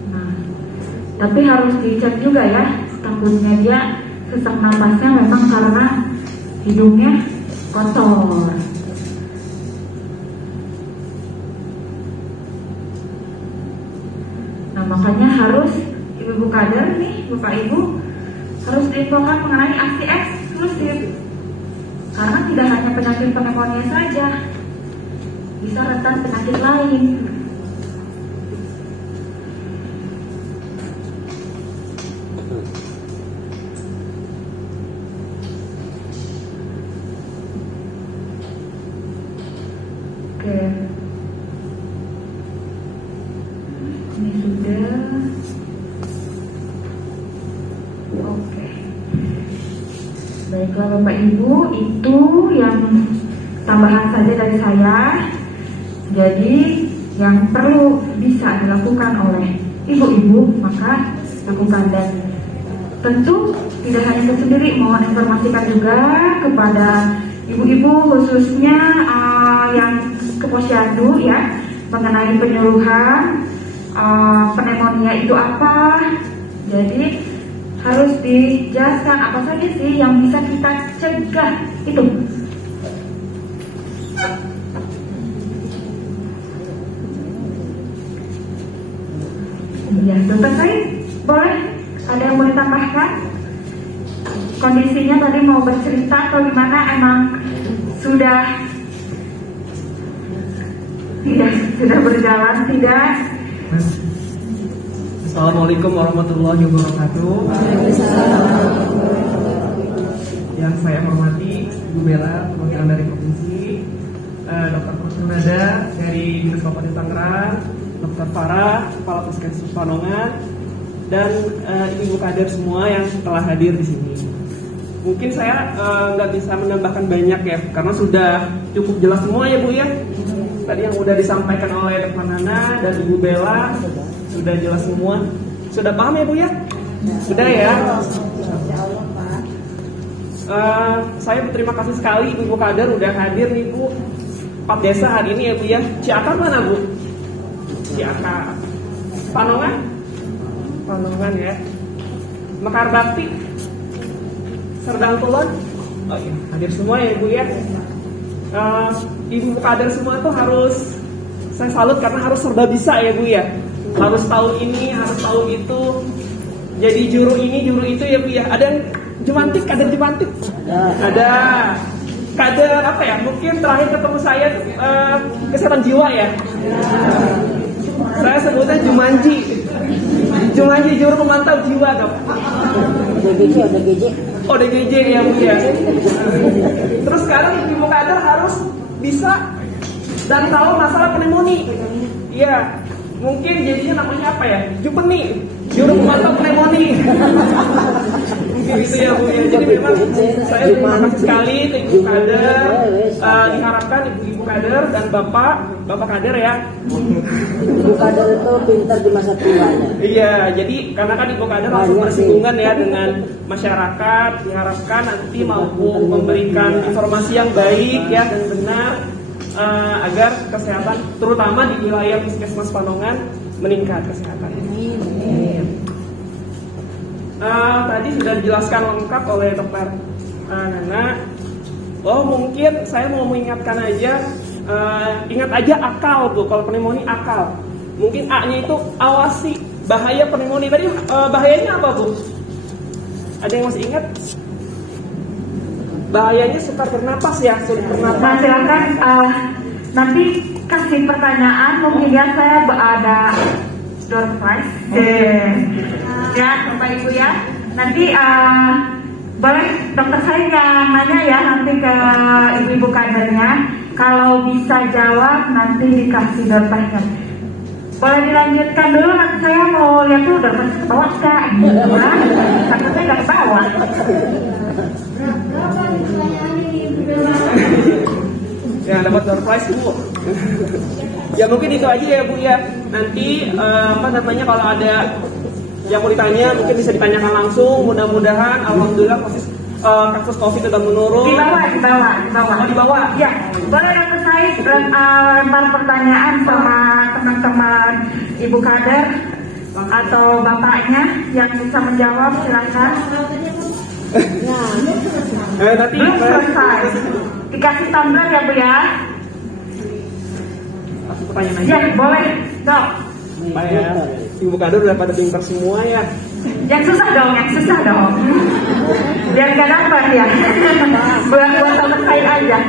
Nah, tapi harus dicek juga ya, takutnya dia sesak napasnya memang karena hidungnya kotor. Nah, makanya harus ibu-ibu kader nih, Bapak Ibu, harus diinfokan mengenai ASI eksklusif, karena tidak hanya penyakit pneumonia saja, bisa rentan penyakit lain. Oke, ini sudah. Oke, baiklah Bapak Ibu, itu yang tambahan saja dari saya. Jadi yang perlu bisa dilakukan oleh ibu-ibu maka lakukan, dan tentu tidak hanya itu sendiri, mohon informasikan juga kepada ibu-ibu khususnya yang ke posyandu ya, mengenai penyuluhan pneumonia itu apa. Jadi harus dijelaskan apa saja sih yang bisa kita cegah itu. Ya, Dokter Said, boleh ada yang mau ditambahkan? Kondisinya tadi mau bercerita atau gimana? Emang sudah berjalan tidak? Assalamualaikum warahmatullahi wabarakatuh. Yang saya hormati Ibu Bella, perwakilan dari provinsi, Dr. Kusnada dari Dinas Kabupaten Tangerang, Dr. Farah, Kepala Puskesmas Panongan, dan ibu kader semua yang telah hadir di sini. Mungkin saya nggak bisa menambahkan banyak ya, karena sudah cukup jelas semua ya Bu ya. Tadi yang sudah disampaikan oleh Dr. Nana dan Ibu Bella sudah jelas semua. Sudah paham ya Bu ya? Sudah ya? Saya berterima kasih sekali Ibu Kader udah hadir nih Bu. 4 desa hari ini ya Bu ya. Ciakar mana Bu? Ciakar. Panongan? Panongan ya. Mekar Bakti? Serdang Kulon. Oh iya, hadir semua ya Ibu ya. Ibu kader semua tuh harus, saya salut karena harus serba bisa ya Bu ya. Harus tahu ini, harus tahu itu. Jadi juru ini, juru itu ya Bu ya. Ada yang jumantik, kader jumantik? Ada. Kader apa ya? Mungkin terakhir ketemu saya kesehatan jiwa ya. Saya sebutnya Jumanji. Jumanji, juru pemantau jiwa dok. DGJ. Oh DGJ ya Bu ya. Terus sekarang ibu kader harus bisa dan tahu masalah pneumonia. Iya, mungkin jadinya namanya apa ya? Jupeni, juru pemantau pneumonia. Mungkin gitu ya Bu ya. Jadi memang saya terima kasih sekali ke ibu kader. Diharapkan ibu kader dan bapak kader ya. Ibu kader itu pintar di masa tuanya. Iya, jadi karena kan ibu kader langsung bersinggungan ya dengan masyarakat, diharapkan nanti mampu memberikan informasi yang baik ya dan benar agar kesehatan terutama di wilayah Puskesmas Panongan meningkat kesehatan. Tadi sudah dijelaskan lengkap oleh Dokter Nana. Oh mungkin saya mau mengingatkan aja, ingat aja akal Bu, kalau pneumonia akal. Mungkin A-nya itu awasi bahaya pneumonia. Tadi bahayanya apa Bu? Ada yang masih ingat? Bahayanya sukar bernapas ya, sulit bernapas. Nah silakan nanti kasih pertanyaan, mungkin ya saya ada door prize. Ya Bapak Ibu ya. Nanti boleh dokter saya yang nanya ya nanti ke ibu-ibu kadernya. Kalau bisa jawab nanti dikasih door prize. Boleh dilanjutkan dulu, nanti saya mau lihat dulu door prize ke bawah Kak. Takutnya nggak ke bawah. Ya dapat door prize Bu. Ya mungkin itu aja ya Bu ya. Nanti apa namanya kalau ada yang mau ditanya mungkin bisa ditanyakan langsung. Mudah-mudahan alhamdulillah kasus COVID sudah menurun. Di bawah. Ya, boleh Dokter Said lempar pertanyaan sama teman-teman ibu kader atau bapaknya yang bisa menjawab, silakan. Nanti Belum selesai. Dikasih tumbler ya Bu ya. Pertanyaan aja. Ya boleh Dok. Pak ya, ibu kader udah pada pintar semua ya. Yang susah dong. Biar gak dapat ya. Buat teman saya aja.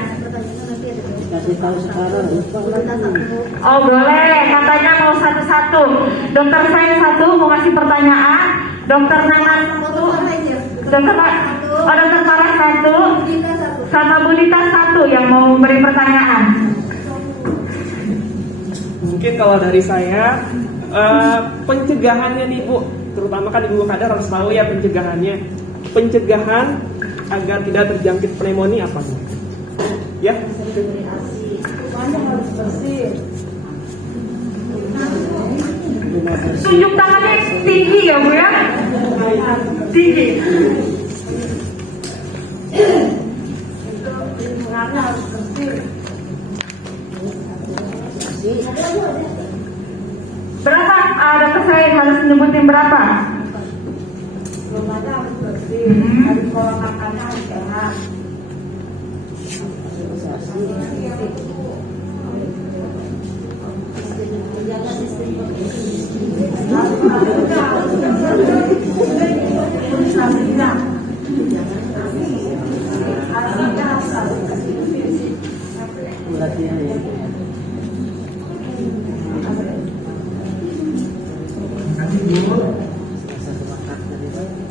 Kasih tahu sekarang. Oh boleh, katanya mau satu-satu. Dokter saya satu mau ngasih pertanyaan. Dokter Nanan satu. Dokter Farah satu. Sama Bu Dita satu yang mau beri pertanyaan. Mungkin kalau dari saya pencegahannya nih Bu, terutama kan ibu kader harus tahu ya pencegahannya. Pencegahan agar tidak terjangkit pneumonia apa nih? Ya. Tunjuk tangannya tinggi ya Bu ya. Tinggi. Berapa? Dokter saya harus menyebutin berapa? Belum ada harus bersih, harus pola makannya harus sehat.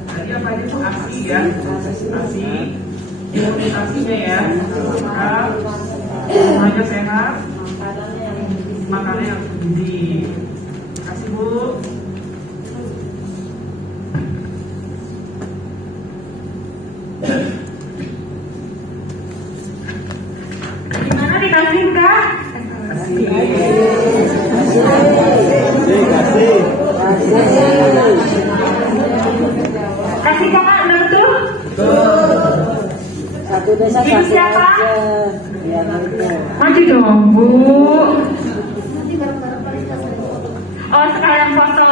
Tadi apa aja tuh ASI ya, ASI imunisasinya ya, olahraga sehat, makannya yang bergizi. Kasih Bu. Gimana dikasih Kak? Kasih Kakak betul? Satu desa Ibu satu siapa? aja. Ya, Maju dong Bu. Oh sekalian foto.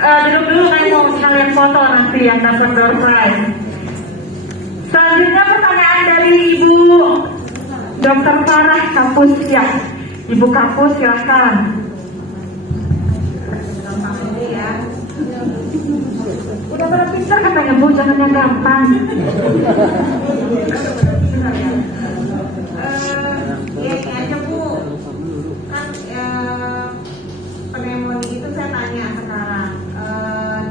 Duduk dulu kan mau sekalian foto nanti yang dapat door prize. So Selanjutnya pertanyaan dari Ibu Dr. Farah Kapus ya. Ibu Kapus silahkan. Udah pada pintar katanya Bu, jangan yang gampang. Ya ini aja Bu, kan pneumonia itu saya tanya sekarang,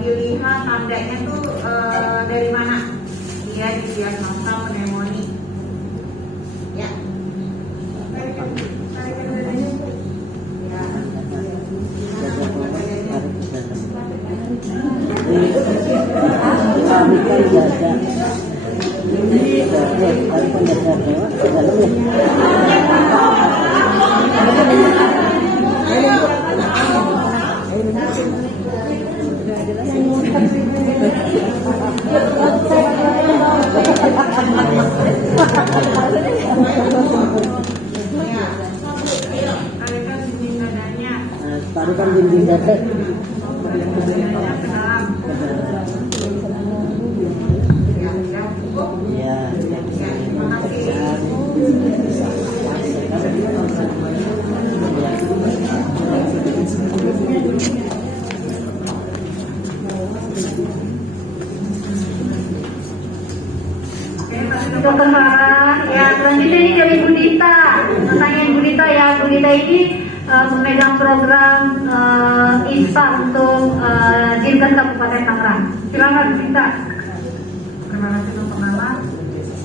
dilihat tandanya tuh dari mana dia didiagnosa pneumonia? Ya. Tarikan dinding dada. Dokter Farah, ya selanjutnya ini dari Bu Dita. Pertanyaan Bu Dita ya, Bu Dita ini memegang program ISPA untuk Dinkes Kabupaten Tangerang. Silakan Bu Dita. Terima kasih teman-teman.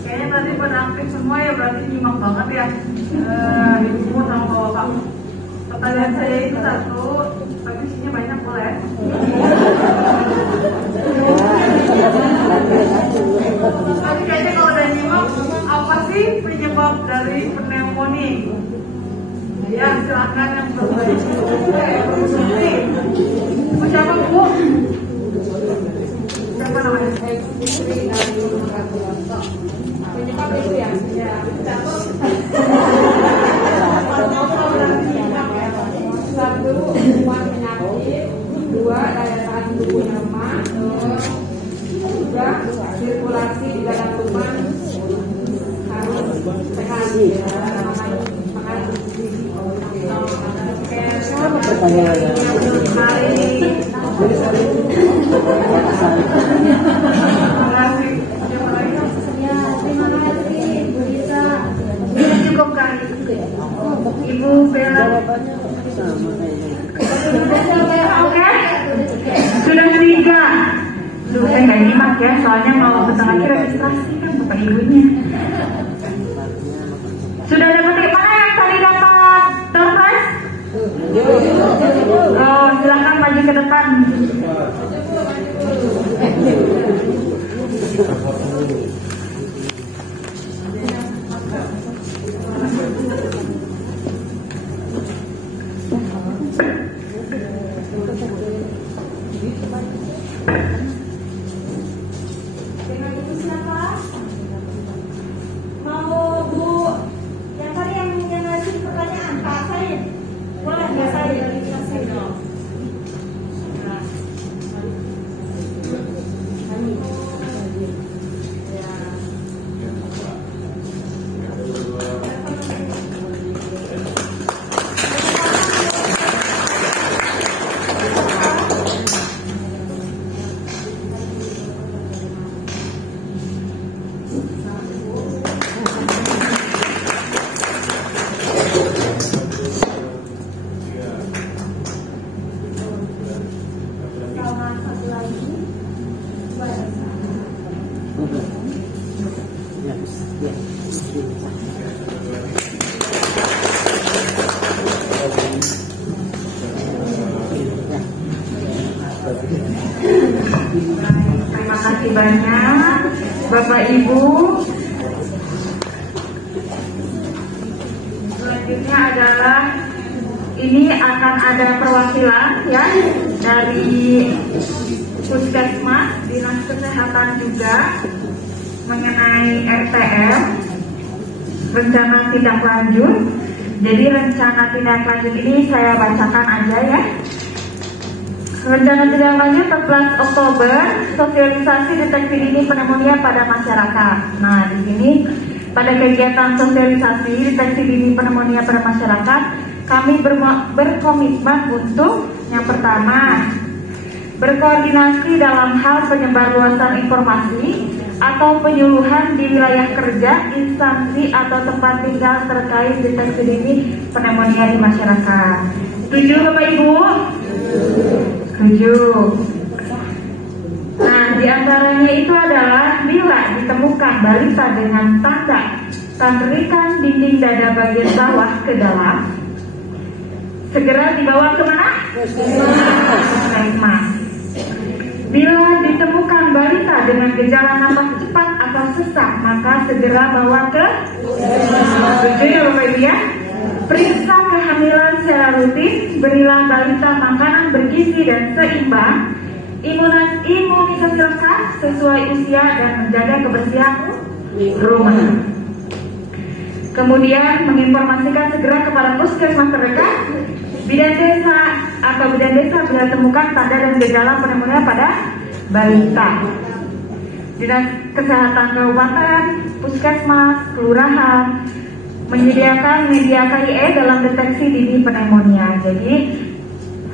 Kayaknya tadi pada aktif semua ya, berarti nyimak banget ya. Ibu sama bapak. Pertanyaan saya itu satu, tapi isinya banyak boleh. Tapi kayaknya kalau udah nyimak, apa sih penyebab dari pneumonia? Ya silakan yang berbagi. Bu siapa Bu? Siapa namanya? Penyebab itu ya? Ya. Satu, kuman penyakit. Dua, daya tahan tubuhnya lemah. Tiga, sirkulasi di dalam tubuh harus sehat. Cukup kan? Ibu Bella. Oke, sudah 3. Duh, saya nggak nyimak ya, soalnya mau bentar lagi registrasi kan bapak ibunya. Sudah dapat mana yang tadi dapat terus? Oh, silakan maju ke depan. Terima kasih banyak Bapak Ibu. Selanjutnya adalah ini akan ada perwakilan ya dari Puskesmas, Dinas Kesehatan juga mengenai RTM, rencana tindak lanjut. Jadi rencana tindak lanjut ini saya bacakan aja ya. Rencana tindak lanjut 14 Oktober, sosialisasi deteksi dini pneumonia pada masyarakat. Nah, di sini pada kegiatan sosialisasi deteksi dini pneumonia pada masyarakat, kami berkomitmen untuk yang pertama, berkoordinasi dalam hal penyebarluasan informasi atau penyuluhan di wilayah kerja, instansi atau tempat tinggal terkait deteksi dini pneumonia di masyarakat. Setuju Bapak Ibu? Setuju. Nah, diantaranya itu adalah bila ditemukan balita dengan tanda tarikan dinding dada bagian bawah ke dalam, segera dibawa ke mana? Puskesmas. Bila ditemukan balita dengan gejala nafas cepat atau sesak, maka segera bawa ke puskesmas. Setuju ya Bapak Ibu ya? Periksa kehamilan secara rutin, berilah balita makanan bergizi dan seimbang, imunisasi lengkap sesuai usia dan menjaga kebersihan rumah. Kemudian menginformasikan segera kepada puskesmas terdekat, bidan desa atau bidan desa bila temukan tanda dan gejala pneumonia pada balita. Dinas Kesehatan Kabupaten, puskesmas, kelurahan menyediakan media KIE dalam deteksi dini pneumonia. Jadi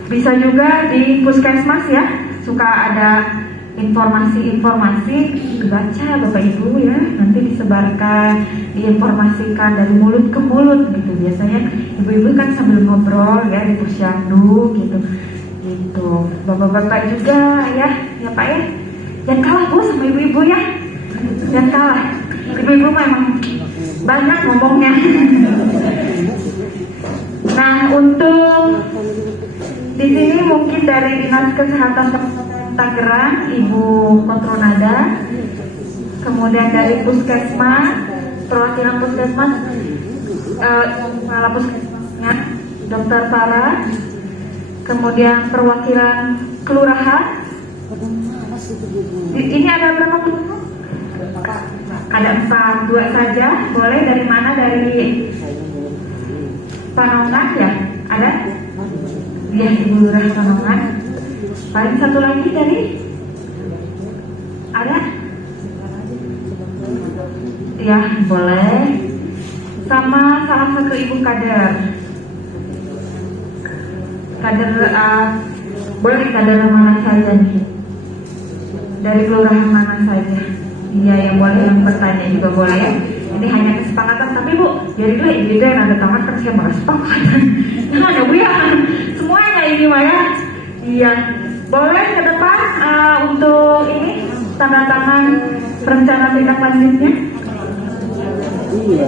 bisa juga di puskesmas ya, suka ada informasi-informasi, dibaca Bapak Ibu ya, nanti disebarkan, diinformasikan dari mulut ke mulut gitu. Biasanya ibu-ibu kan sambil ngobrol ya di posyandu gitu. Gitu. Bapak-bapak juga ya Pak ya. Jangan kalah Bu sama ibu-ibu ya. Jangan kalah. Ibu-ibu memang banyak ngomongnya. Nah, untuk di sini mungkin dari Dinas Kesehatan Tangerang, Ibu Kontronada, kemudian dari Puskesmas, perwakilan Puskesmas, kepala Puskesmasnya, Dr. Farah, kemudian perwakilan Kelurahan. Ini ada berapa kelurahan? Ada 4, 2 saja. Boleh dari mana? Dari Panongan ya? Ada? Iya, Ibu Lurah Panongan. Paling satu lagi dari? Ada? Ya, boleh. Sama salah satu ibu kader. Kader, boleh kader mana saja nih? Dari kelurahan mana saja? Iya, yang boleh, yang bertanya juga boleh. Ini hanya kesepakatan, tapi Bu, jadi dulu ide dan ada tangan kan saya malah sepakatan. Nah, ada Bu ya, semuanya ini Mah ya. Iya, boleh ke depan untuk ini tanda tangan rencana tindak lanjutnya. Iya.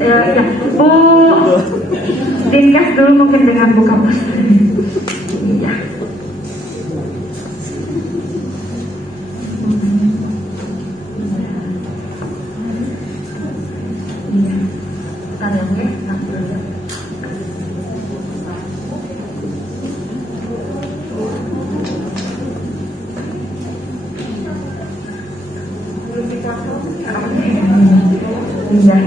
Ya, Bu Dinkes dulu mungkin dengan Bu Kapus. Iya. Iya. Tanya ya. Iya.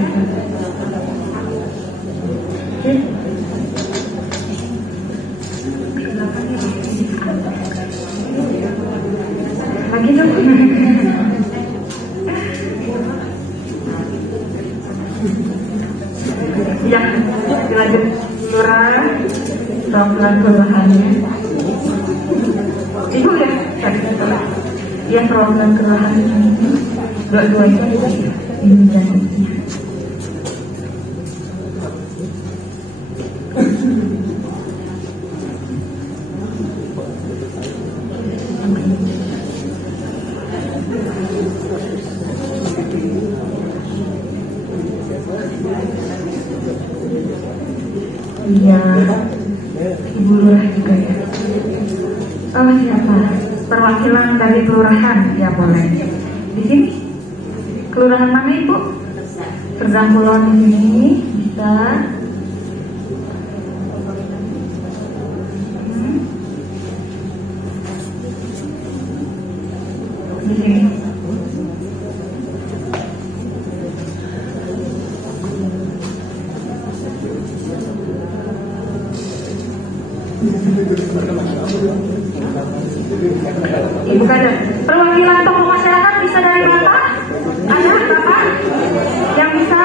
Lagi dong. Ya, dilanjut kelurahan, perwakilan kelurahannya. Ibu ya, ya perwakilan kelurahan dua-duanya ini janjinya. Iya, Ibu Lurah juga ya. Oh siapa? Perwakilan dari kelurahan, ya boleh. Di sini, kelurahan mana Ibu? Serdang Kulon ini bisa. di sini. Ibu kader, perwakilan tokoh masyarakat bisa dari Bapak? Ada Bapak yang bisa?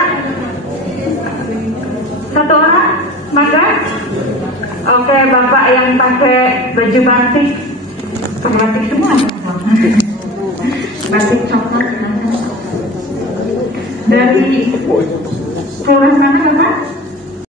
Satu orang? Maka? Oke, Bapak yang pakai baju batik. Batik semua. Batik coklat. Dari kelurahan mana, Bapak?